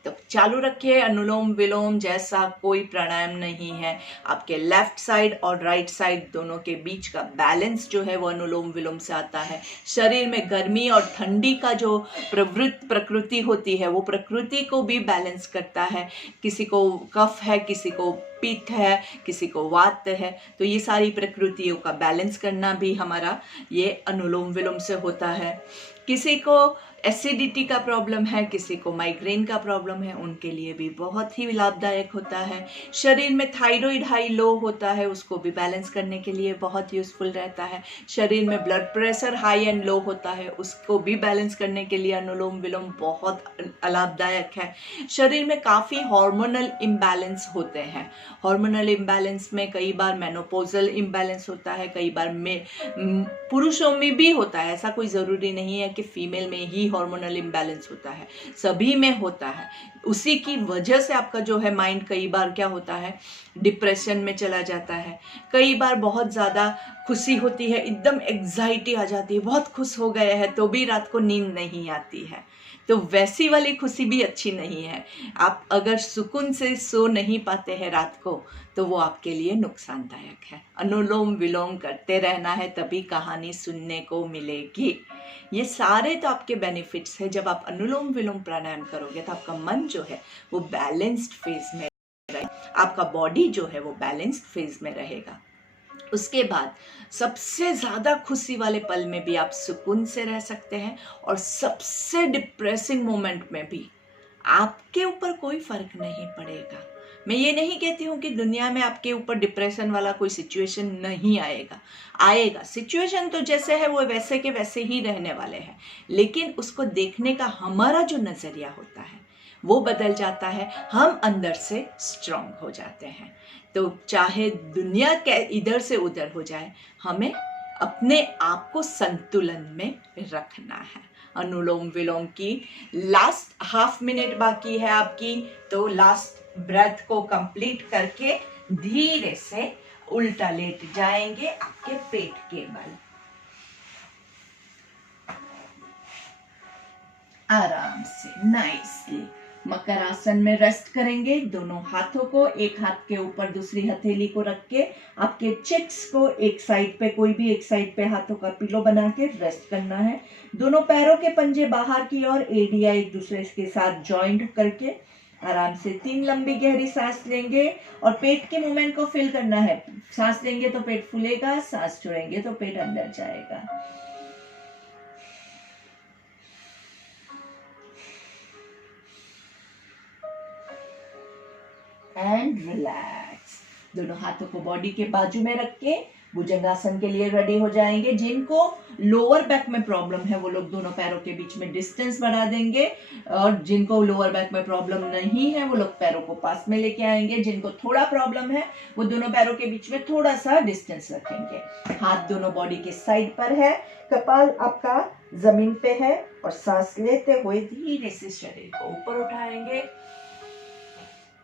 तो चालू रखिए अनुलोम विलोम जैसा कोई प्राणायाम नहीं है। आपके लेफ्ट साइड और राइट साइड दोनों के बीच का बैलेंस जो है वो अनुलोम विलोम से आता है। शरीर में गर्मी और ठंडी का जो प्रकृति होती है वो प्रकृति को भी बैलेंस करता है। किसी को कफ है, किसी को पित्त है, किसी को वात है, तो ये सारी प्रकृतियों का बैलेंस करना भी हमारा ये अनुलोम विलोम से होता है। किसी को एसिडिटी का प्रॉब्लम है, किसी को माइग्रेन का प्रॉब्लम है, उनके लिए भी बहुत ही लाभदायक होता है। शरीर में थायराइड हाई लो होता है, उसको भी बैलेंस करने के लिए बहुत यूजफुल रहता है। शरीर में blood pressure high and low होता है, उसको भी बैलेंस करने के लिए अनुलोम विलोम बहुत लाभदायक है। शरीर में काफ़ी हार्मोनल इम्बैलेंस होते हैं। हार्मोनल इम्बैलेंस में कई बार मेनोपॉजल इम्बैलेंस होता है, कई बार में पुरुषों में भी होता है। ऐसा कोई ज़रूरी नहीं है कि फीमेल में ही हार्मोनल इम्बैलेंस होता है, सभी में होता है। उसी की वजह से आपका जो है माइंड कई बार क्या होता है, डिप्रेशन में चला जाता है। कई बार बहुत ज़्यादा खुशी होती है, एकदम एग्जाइटी आ जाती है, बहुत खुश हो गए हैं तो भी रात को नींद नहीं आती है। तो वैसी वाली खुशी भी अच्छी नहीं है। आप अगर सुकून से सो नहीं पाते हैं रात को तो वो आपके लिए नुकसानदायक है। अनुलोम विलोम करते रहना है, तभी कहानी सुनने को मिलेगी। ये सारे तो आपके बेनिफिट्स हैं। जब आप अनुलोम विलोम प्राणायाम करोगे तो आपका मन जो है वो बैलेंस्ड फेज में रहेगा, आपका बॉडी जो है वो बैलेंस्ड फेज में रहेगा। उसके बाद सबसे ज़्यादा खुशी वाले पल में भी आप सुकून से रह सकते हैं, और सबसे डिप्रेसिंग मोमेंट में भी आपके ऊपर कोई फर्क नहीं पड़ेगा। मैं ये नहीं कहती हूँ कि दुनिया में आपके ऊपर डिप्रेशन वाला कोई सिचुएशन नहीं आएगा। सिचुएशन तो जैसे है वो वैसे के वैसे ही रहने वाले हैं, लेकिन उसको देखने का हमारा जो नज़रिया होता है वो बदल जाता है। हम अंदर से स्ट्रांग हो जाते हैं। तो चाहे दुनिया के इधर से उधर हो जाए, हमें अपने आप को संतुलन में रखना है। अनुलोम विलोम की लास्ट हाफ मिनट बाकी है आपकी, तो लास्ट ब्रेथ को कंप्लीट करके धीरे से उल्टा लेट जाएंगे आपके पेट के बल। आराम से नाइसली मकर आसन में रेस्ट करेंगे। दोनों हाथों को एक हाथ के ऊपर दूसरी हथेली को रख के आपके चिक्स को एक साइड पे, कोई भी एक साइड पे हाथों का पिलो बना के रेस्ट करना है। दोनों पैरों के पंजे बाहर की ओर, एडिया एक दूसरे के साथ जॉइंट करके आराम से 3 लंबी गहरी सांस लेंगे और पेट के मूवमेंट को फील करना है। सांस लेंगे तो पेट फूलेगा, सांस छोड़ेंगे तो पेट अंदर जाएगा। And relax. दोनों हाथों को बॉडी के बाजू में रख के भुजंगासन के लिए रेडी हो जाएंगे। जिनको लोअर बैक में प्रॉब्लम है वो लोग दोनों पैरों के बीच में डिस्टेंस बढ़ा देंगे, और जिनको लोअर बैक में प्रॉब्लम नहीं है वो लोग पैरों को पास में लेके आएंगे। जिनको थोड़ा प्रॉब्लम है वो दोनों पैरों के बीच में थोड़ा सा डिस्टेंस रखेंगे। हाथ दोनों बॉडी के साइड पर है, कपाल आपका जमीन पे है, और सांस लेते हुए धीरे से शरीर को ऊपर उठाएंगे।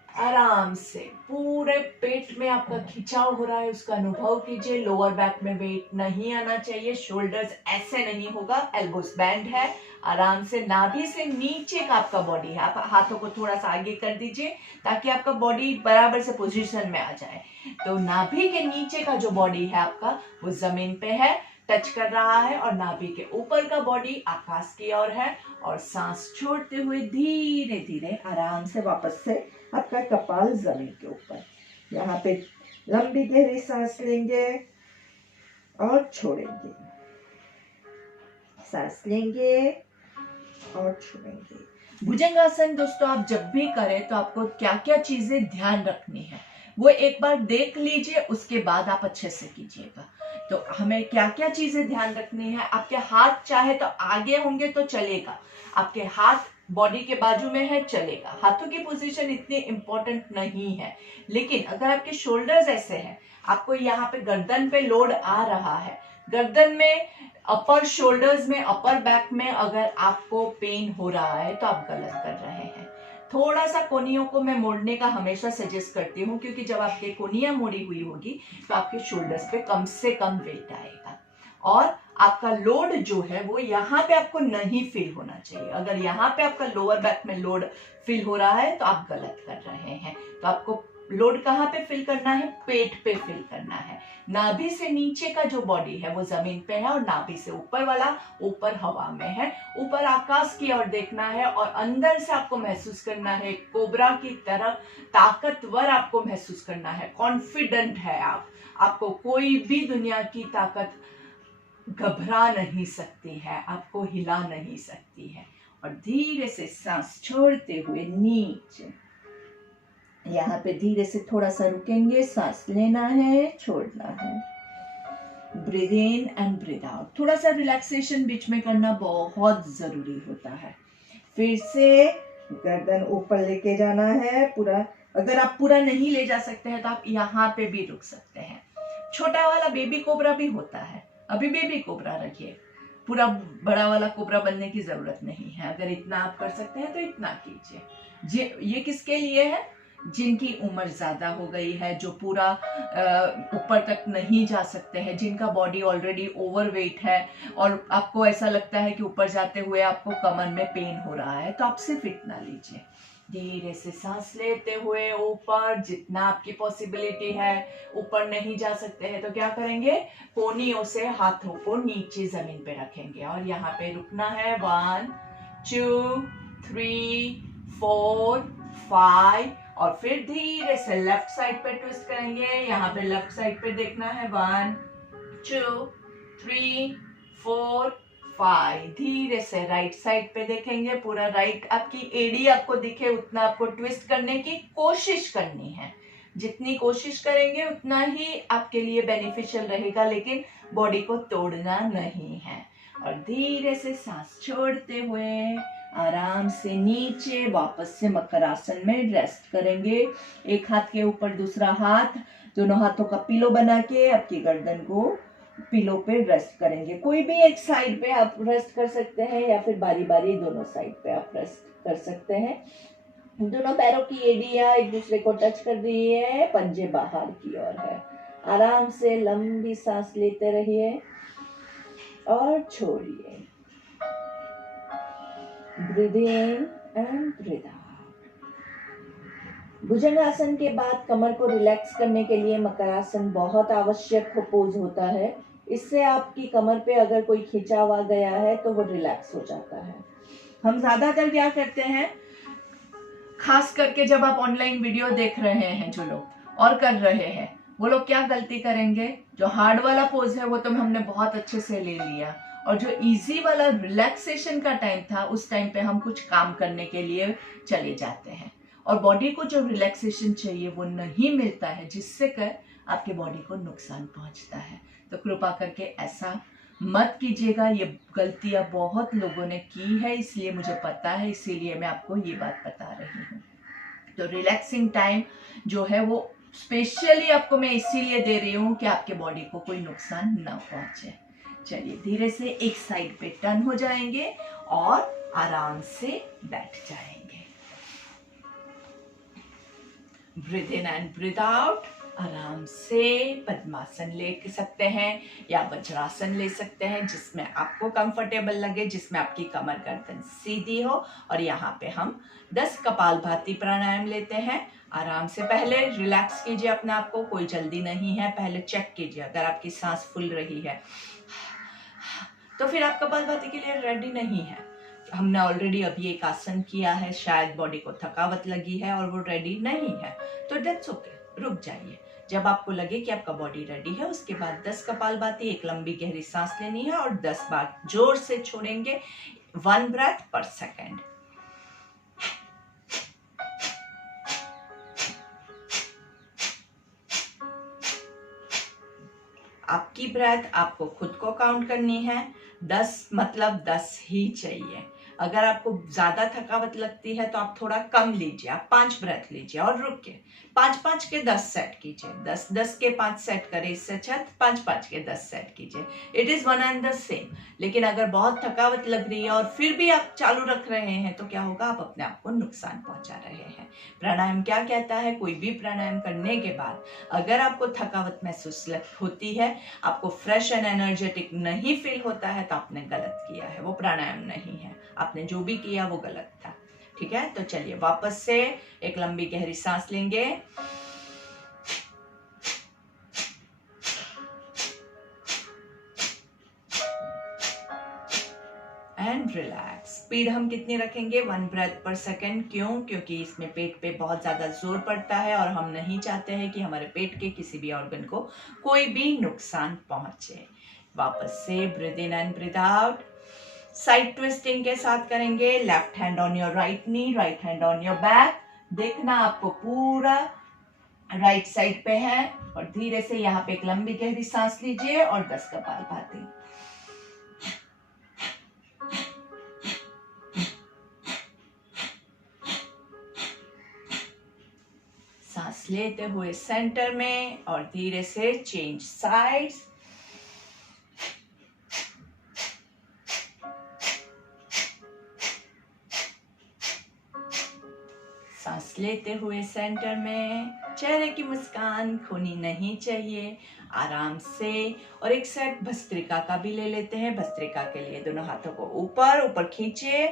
आराम से पूरे पेट में आपका खिंचाव हो रहा है उसका अनुभव कीजिए। लोअर बैक में वेट नहीं आना चाहिए, शोल्डर्स ऐसे नहीं होगा, एल्बोस बैंड है। आराम से नाभि से नीचे का आपका बॉडी है, आप हाथों को थोड़ा सा आगे कर दीजिए ताकि आपका बॉडी बराबर से पोजीशन में आ जाए। तो नाभि के नीचे का जो बॉडी है आपका वो जमीन पे है, टच कर रहा है, और नाभि के ऊपर का बॉडी आकाश की ओर है। और सांस छोड़ते हुए धीरे धीरे आराम से वापस से आपका कपाल जमीन के ऊपर। यहाँ पे लंबी गहरी सांस लेंगे और छोड़ेंगे, सांस लेंगे और छोड़ेंगे। भुजंगासन दोस्तों आप जब भी करें तो आपको क्या क्या चीजें ध्यान रखनी है वो एक बार देख लीजिए, उसके बाद आप अच्छे से कीजिएगा। तो हमें क्या क्या चीजें ध्यान रखनी है। आपके हाथ चाहे तो आगे होंगे तो चलेगा, आपके हाथ बॉडी के बाजू में है चलेगा। हाथों की पोजीशन इतनी इंपॉर्टेंट नहीं है, लेकिन अगर आपके शोल्डर्स ऐसे हैं, आपको यहाँ पे गर्दन पे लोड आ रहा है, गर्दन में, अपर शोल्डर्स में, अपर बैक में अगर आपको पेन हो रहा है तो आप गलत कर रहे हैं। थोड़ा सा कोनियों को मैं मोड़ने का हमेशा सजेस्ट करती हूँ, क्योंकि जब आपके कोनियां मोड़ी हुई होगी तो आपके शोल्डर्स पे कम से कम वेट आएगा, और आपका लोड जो है वो यहाँ पे आपको नहीं फील होना चाहिए। अगर यहाँ पे आपका लोअर बैक में लोड फील हो रहा है तो आप गलत कर रहे हैं। तो आपको लोड कहाँ पे फील करना है, पेट पे फील करना है। नाभि से नीचे का जो बॉडी है वो जमीन पे है, और नाभि से ऊपर वाला ऊपर हवा में है, ऊपर आकाश की ओर देखना है, और अंदर से आपको महसूस करना है कोबरा की तरह ताकतवर आपको महसूस करना है। कॉन्फिडेंट है आप, आपको कोई भी दुनिया की ताकत घबरा नहीं सकती है, आपको हिला नहीं सकती है। और धीरे से सांस छोड़ते हुए नीचे, यहाँ पे धीरे से थोड़ा सा रुकेंगे, सांस लेना है, छोड़ना है। Breathe in and breathe out. थोड़ा सा रिलैक्सेशन बीच में करना बहुत जरूरी होता है। फिर से गर्दन ऊपर लेके जाना है पूरा। अगर आप पूरा नहीं ले जा सकते हैं तो आप यहाँ पे भी रुक सकते हैं। छोटा वाला बेबी कोबरा भी होता है, अभी बेबी कोबरा रखिए, पूरा बड़ा वाला कोबरा बनने की जरूरत नहीं है। अगर इतना आप कर सकते हैं तो इतना कीजिए। ये किसके लिए है, जिनकी उम्र ज्यादा हो गई है, जो पूरा ऊपर तक नहीं जा सकते हैं, जिनका बॉडी ऑलरेडी ओवरवेट है और आपको ऐसा लगता है कि ऊपर जाते हुए आपको कमर में पेन हो रहा है, तो आप सिर्फ इतना लीजिए। धीरे से सांस लेते हुए ऊपर, जितना आपकी पॉसिबिलिटी है। ऊपर नहीं जा सकते हैं तो क्या करेंगे, कोनियों से हाथों को नीचे जमीन पे रखेंगे और यहाँ पे रुकना है। 1 2 3 4 5, और फिर धीरे से लेफ्ट साइड पे ट्विस्ट करेंगे। यहाँ पे लेफ्ट साइड पे देखना है। 1 2 3 4 5। धीरे से राइट साइड पे देखेंगे, पूरा राइट आपकी एड़ी आपको दिखे उतना आपको ट्विस्ट करने की कोशिश करनी है। जितनी कोशिश करेंगे उतना ही आपके लिए बेनिफिशियल रहेगा, लेकिन बॉडी को तोड़ना नहीं है। और धीरे से सांस छोड़ते हुए आराम से नीचे वापस से मकर आसन में रेस्ट करेंगे। एक हाथ के ऊपर दूसरा हाथ, दोनों हाथों का पिलो बना के आपकी गर्दन को पिलो पे रेस्ट करेंगे। कोई भी एक साइड पे आप रेस्ट कर सकते हैं या फिर बारी बारी दोनों साइड पे आप रेस्ट कर सकते हैं। दोनों पैरों की एड़ियां एक दूसरे को टच कर रही है, पंजे बाहर की ओर है। आराम से लंबी सांस लेते रहिए और छोड़िए। Breathe in and breathe out. Bhujangasana के बाद कमर को रिलैक्स करने के लिए मकरासन बहुत आवश्यक पोज होता है। इससे आपकी कमर पे अगर कोई खिंचाव आ गया है तो वो रिलैक्स हो जाता है। हम ज्यादातर क्या करते हैं, खास करके जब आप ऑनलाइन वीडियो देख रहे हैं जो लोग और कर रहे हैं, वो लोग क्या गलती करेंगे, जो हार्ड वाला पोज है वो तो हमने बहुत अच्छे से ले लिया, और जो इजी वाला रिलैक्सेशन का टाइम था उस टाइम पे हम कुछ काम करने के लिए चले जाते हैं और बॉडी को जो रिलैक्सेशन चाहिए वो नहीं मिलता है, जिससे कर आपके बॉडी को नुकसान पहुंचता है। तो कृपा करके ऐसा मत कीजिएगा। ये गलतियां बहुत लोगों ने की है, इसलिए मुझे पता है, इसीलिए मैं आपको ये बात बता रही हूँ। तो रिलैक्सिंग टाइम जो है वो स्पेशली आपको मैं इसीलिए दे रही हूँ कि आपके बॉडी को कोई नुकसान ना पहुंचे। चलिए धीरे से एक साइड पे टर्न हो जाएंगे और आराम से बैठ जाएंगे। Breathe in and breathe out. आराम से पद्मासन ले सकते हैं या वज्रासन ले सकते हैं, जिसमें आपको कंफर्टेबल लगे, जिसमें आपकी कमर गर्दन सीधी हो। और यहाँ पे हम 10 कपालभाति प्राणायाम लेते हैं। आराम से पहले रिलैक्स कीजिए अपने आप को, कोई जल्दी नहीं है। पहले चेक कीजिए, अगर आपकी सांस फूल रही है तो फिर आप कपालभाति के लिए रेडी नहीं है। हमने ऑलरेडी अभी एक आसन किया है, शायद बॉडी को थकावट लगी है और वो रेडी नहीं है, तो दैट्स ओके, रुक जाइए। जब आपको लगे कि आपका बॉडी रेडी है, उसके बाद 10 कपालभाति, एक लंबी गहरी सांस लेनी है और 10 बार जोर से छोड़ेंगे, 1 ब्रेथ पर सेकेंड। आपकी ब्रेथ आपको खुद को काउंट करनी है। 10 मतलब 10 ही चाहिए। अगर आपको ज्यादा थकावट लगती है तो आप थोड़ा कम लीजिए, आप 5 ब्रेथ लीजिए और रुक के 5-5 के 10 सेट कीजिए। 10-10 के 5 सेट करें, इससे अच्छा 5-5 के 10 सेट कीजिए। It is one and the same. लेकिन अगर बहुत थकावट लग रही है और फिर भी आप चालू रख रहे हैं तो क्या होगा, आप अपने आप को नुकसान पहुंचा रहे हैं। प्राणायाम क्या कहता है, कोई भी प्राणायाम करने के बाद अगर आपको थकावट महसूस होती है, आपको फ्रेश एंड एनर्जेटिक नहीं फील होता है, तो आपने गलत किया है, वो प्राणायाम नहीं है। आपने जो भी किया वो गलत था। ठीक है, तो चलिए वापस से एक लंबी गहरी सांस लेंगे एंड रिलैक्स। स्पीड हम कितनी रखेंगे, 1 ब्रेथ पर सेकेंड। क्यों? क्योंकि इसमें पेट पे बहुत ज्यादा जोर पड़ता है और हम नहीं चाहते हैं कि हमारे पेट के किसी भी ऑर्गन को कोई भी नुकसान पहुंचे। वापस से breathe in and breathe out. Side twisting के साथ करेंगे। Left hand on your right knee, right hand on your back. देखना आपको पूरा राइट साइड पे है और धीरे से यहाँ पे एक लंबी गहरी सांस लीजिए और 10 कपालभाति। सांस लेते हुए सेंटर में और धीरे से चेंज साइड्स। सांस लेते हुए सेंटर में, चेहरे की मुस्कान खोनी नहीं चाहिए, आराम से। और एक सेट भस्त्रिका का भी ले लेते हैं। भस्त्रिका के लिए दोनों हाथों को ऊपर ऊपर खींचिए।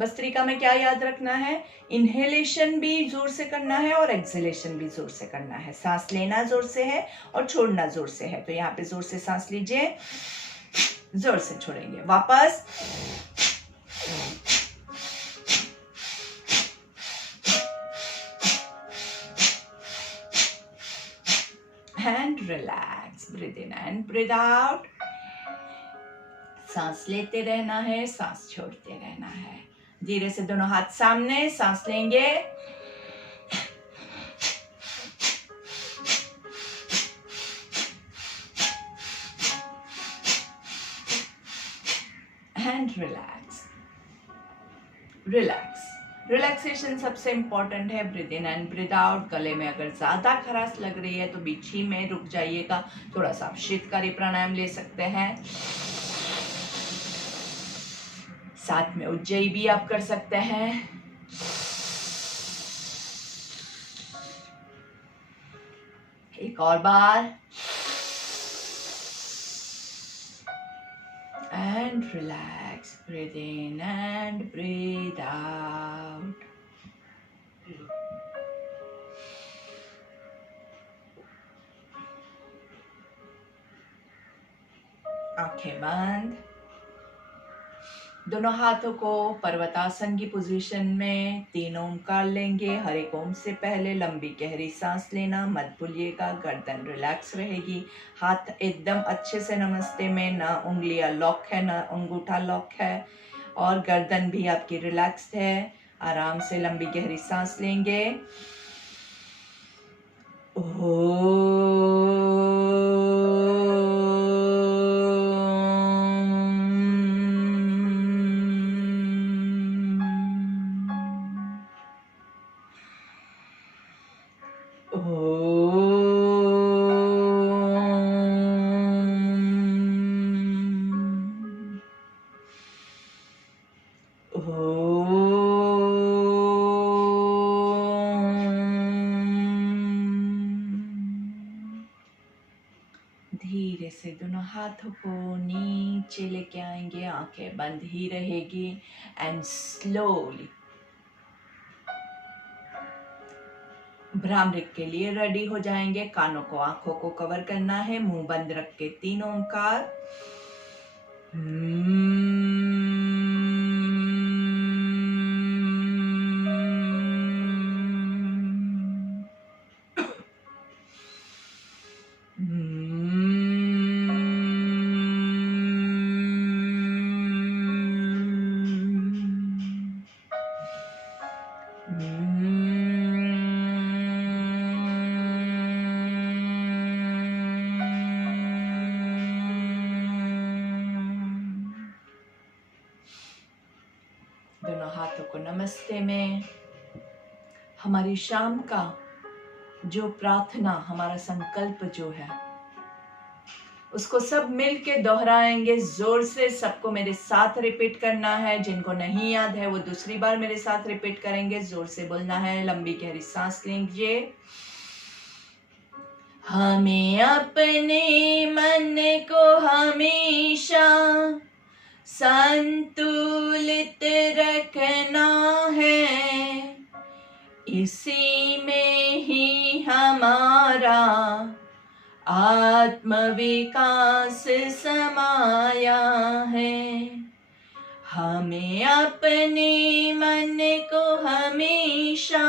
भस्त्रिका में क्या याद रखना है, इनहेलेशन भी जोर से करना है और एक्सहेलेशन भी जोर से करना है। सांस लेना जोर से है और छोड़ना जोर से है। तो यहाँ पे जोर से सांस लीजिए, जोर से छोड़ेंगे। वापस and relax. Breathe in and breathe out. सांस लेते रहना है, सांस छोड़ते रहना है। धीरे से दोनों हाथ सामने, सांस लेंगे and relax. Relax. रिलैक्सेशन सबसे इम्पॉर्टेंट है। Breathe in and breathe out. गले में अगर ज़्यादा खराश लग रही है तो बीच ही में रुक जाइएगा, थोड़ा सा आप शीतकारी प्राणायाम ले सकते हैं। साथ में उज्जयी भी आप कर सकते हैं। एक और बार, and relax. Breathe in and breathe out. आंखें बंद। दोनों हाथों को पर्वतासन की पोजीशन में 3 ओमकार लेंगे। हर एक ओम से पहले लंबी गहरी सांस लेना मत भूलिएगा। गर्दन रिलैक्स रहेगी। हाथ एकदम अच्छे से नमस्ते में, ना उंगलियां लॉक है ना अंगूठा लॉक है, और गर्दन भी आपकी रिलैक्स्ड है। आराम से लंबी गहरी सांस लेंगे। धीरे से दोनों हाथों को नीचे लेके आएंगे। आंखें बंद ही रहेगी एंड स्लोली भ्रामरी के लिए रेडी हो जाएंगे। कानों को, आंखों को कवर करना है। मुंह बंद रख के 3 ओमकार। दोनों हाथों को नमस्ते में। हमारी शाम का जो प्रार्थना, हमारा संकल्प जो है, उसको सब मिल के दोहराएंगे जोर से। सबको मेरे साथ रिपीट करना है। जिनको नहीं याद है वो दूसरी बार मेरे साथ रिपीट करेंगे। जोर से बोलना है। लंबी गहरी सांस लीजिए। हमें अपने मन को हमेशा संतुलित रखना है। इसी में ही हमारा आत्मविकास समाया है। हमें अपने मन को हमेशा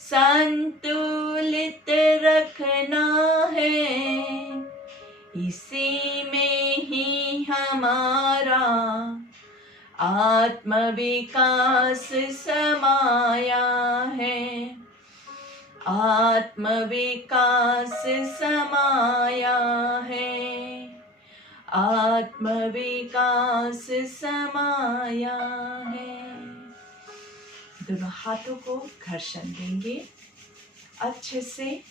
संतुलित रखना है। इसी में ही हमारा आत्मविकास समाया है। आत्मविकास समाया है। आत्मविकास समाया है। दोनों हाथों को घर्षण देंगे अच्छे से।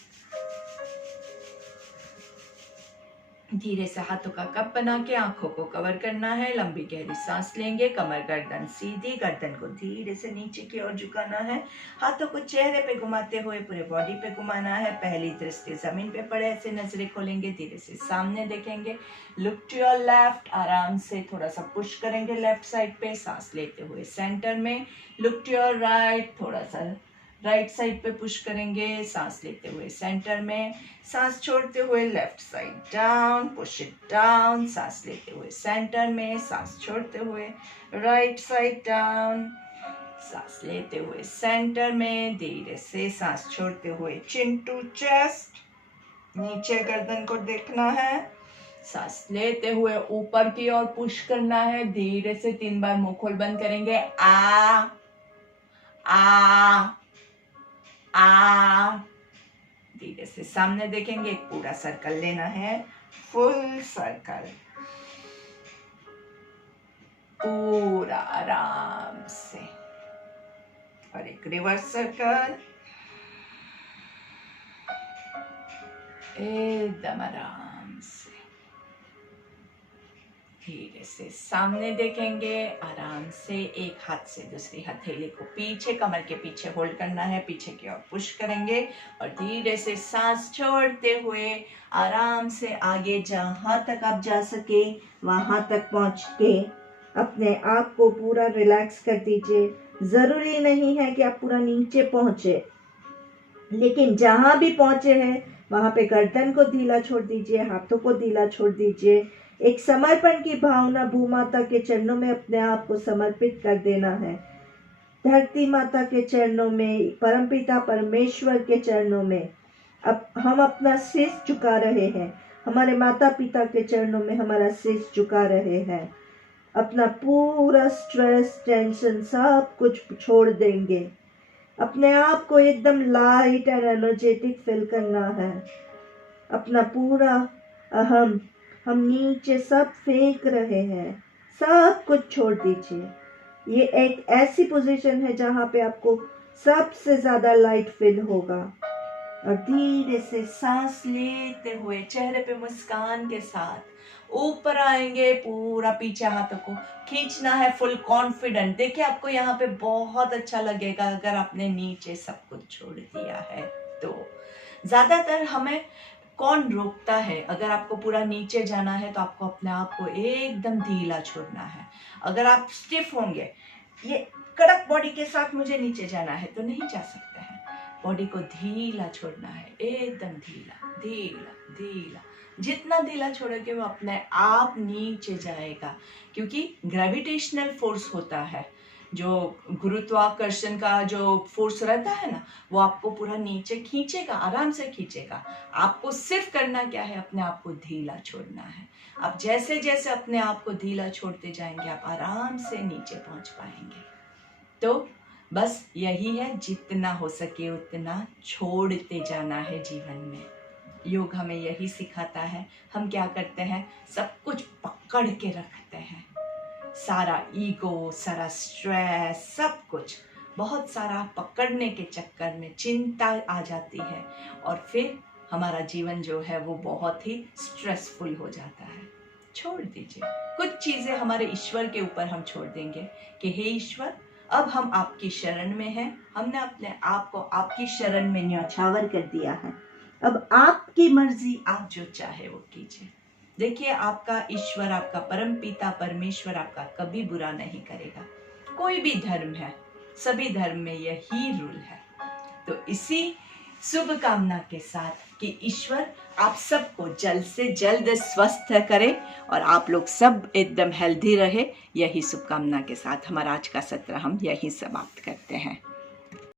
धीरे से हाथों का कप बना के आंखों को कवर करना है। लंबी गहरी सांस लेंगे। कमर गर्दन सीधी, गर्दन को धीरे से नीचे की ओर झुकाना है। हाथों को चेहरे पे घुमाते हुए पूरे बॉडी पे घुमाना है। पहली दृष्टि जमीन पे पड़े, ऐसे नजरें खोलेंगे। धीरे से सामने देखेंगे। Look to your left. आराम से थोड़ा सा पुश करेंगे लेफ्ट साइड पे, सांस लेते हुए सेंटर में। Look to your right. थोड़ा सा राइट साइड पे पुश करेंगे, सांस लेते हुए सेंटर में। सांस छोड़ते हुए left side down, push it down. सांस लेते हुए सेंटर में, सांस छोड़ते हुए राइट साइड डाउन। सांस लेते हुए सेंटर में, धीरे से सांस छोड़ते हुए चिन टू चेस्ट, नीचे गर्दन को देखना है। सांस लेते हुए ऊपर की ओर पुश करना है। धीरे से 3 बार मुंह खोल बंद करेंगे। आ आ आ। धीरे से सामने देखेंगे। एक पूरा सर्कल लेना है, फुल सर्कल, पूरा आराम से। और एक रिवर्स सर्कल, एकदम आराम से। धीरे से सामने देखेंगे, आराम से एक हाथ से दूसरी हथेली को पीछे, कमर के पीछे होल्ड करना है, पीछे की ओर पुश करेंगे और धीरे से सांस छोड़ते हुए आराम से आगे जहां तक आप जा सके वहां तक पहुंच के अपने आप को पूरा रिलैक्स कर दीजिए। जरूरी नहीं है कि आप पूरा नीचे पहुंचे, लेकिन जहां भी पहुंचे हैं वहां पे गर्दन को ढीला छोड़ दीजिए, हाथों को ढीला छोड़ दीजिए। एक समर्पण की भावना भूमाता के चरणों में अपने आप को समर्पित कर देना है। धरती माता के चरणों में, परमपिता परमेश्वर के चरणों में अब हम अपना शीश झुका रहे हैं। हमारे माता पिता के चरणों में हमारा शीश झुका रहे हैं। अपना पूरा स्ट्रेस, टेंशन सब कुछ छोड़ देंगे। अपने आप को एकदम लाइट एंड एनर्जेटिक फील करना है। अपना पूरा अहम हम नीचे सब फेंक रहे हैं, सब कुछ छोड़ दीजिए। ये एक ऐसी पोजीशन है जहाँ पे आपको सबसे ज्यादा लाइट फील होगा। और धीरे से सांस लेते हुए चेहरे पे मुस्कान के साथ ऊपर आएंगे, पूरा पीछे हाथों को खींचना है, फुल कॉन्फिडेंट। देखिए आपको यहाँ पे बहुत अच्छा लगेगा अगर आपने नीचे सब कुछ छोड़ दिया है तो। ज्यादातर हमें कौन रोकता है? अगर आपको पूरा नीचे जाना है तो आपको अपने आप को एकदम ढीला छोड़ना है। अगर आप स्टिफ होंगे, ये कड़क बॉडी के साथ मुझे नीचे जाना है तो नहीं जा सकता है। बॉडी को ढीला छोड़ना है, एकदम ढीला ढीला ढीला। जितना ढीला छोड़ोगे वो अपने आप नीचे जाएगा, क्योंकि ग्रेविटेशनल फोर्स होता है, जो गुरुत्वाकर्षण का जो फोर्स रहता है ना, वो आपको पूरा नीचे खींचेगा, आराम से खींचेगा। आपको सिर्फ करना क्या है, अपने आप को ढीला छोड़ना है। आप जैसे जैसे अपने आप को ढीला छोड़ते जाएंगे आप आराम से नीचे पहुंच पाएंगे। तो बस यही है, जितना हो सके उतना छोड़ते जाना है जीवन में। योग हमें यही सिखाता है। हम क्या करते हैं, सब कुछ पकड़ के रखते हैं, सारा ईगो, सारा स्ट्रेस, सब कुछ बहुत सारा पकड़ने के चक्कर में चिंता आ जाती है और फिर हमारा जीवन जो है वो बहुत ही स्ट्रेसफुल हो जाता है। छोड़ दीजिए, कुछ चीजें हमारे ईश्वर के ऊपर हम छोड़ देंगे कि हे ईश्वर, अब हम आपकी शरण में हैं। हमने अपने आप को आपकी शरण में न्यौछावर कर दिया है। अब आपकी मर्जी, आप जो चाहे वो कीजिए। देखिए, आपका ईश्वर, आपका परम पिता परमेश्वर आपका कभी बुरा नहीं करेगा। कोई भी धर्म है, सभी धर्म में यही रूल है। तो इसी शुभ कामना के साथ कि ईश्वर आप सबको जल्द से जल्द स्वस्थ करे और आप लोग सब एकदम हेल्दी रहे, यही शुभकामना के साथ हमारा आज का सत्र हम यही समाप्त करते हैं।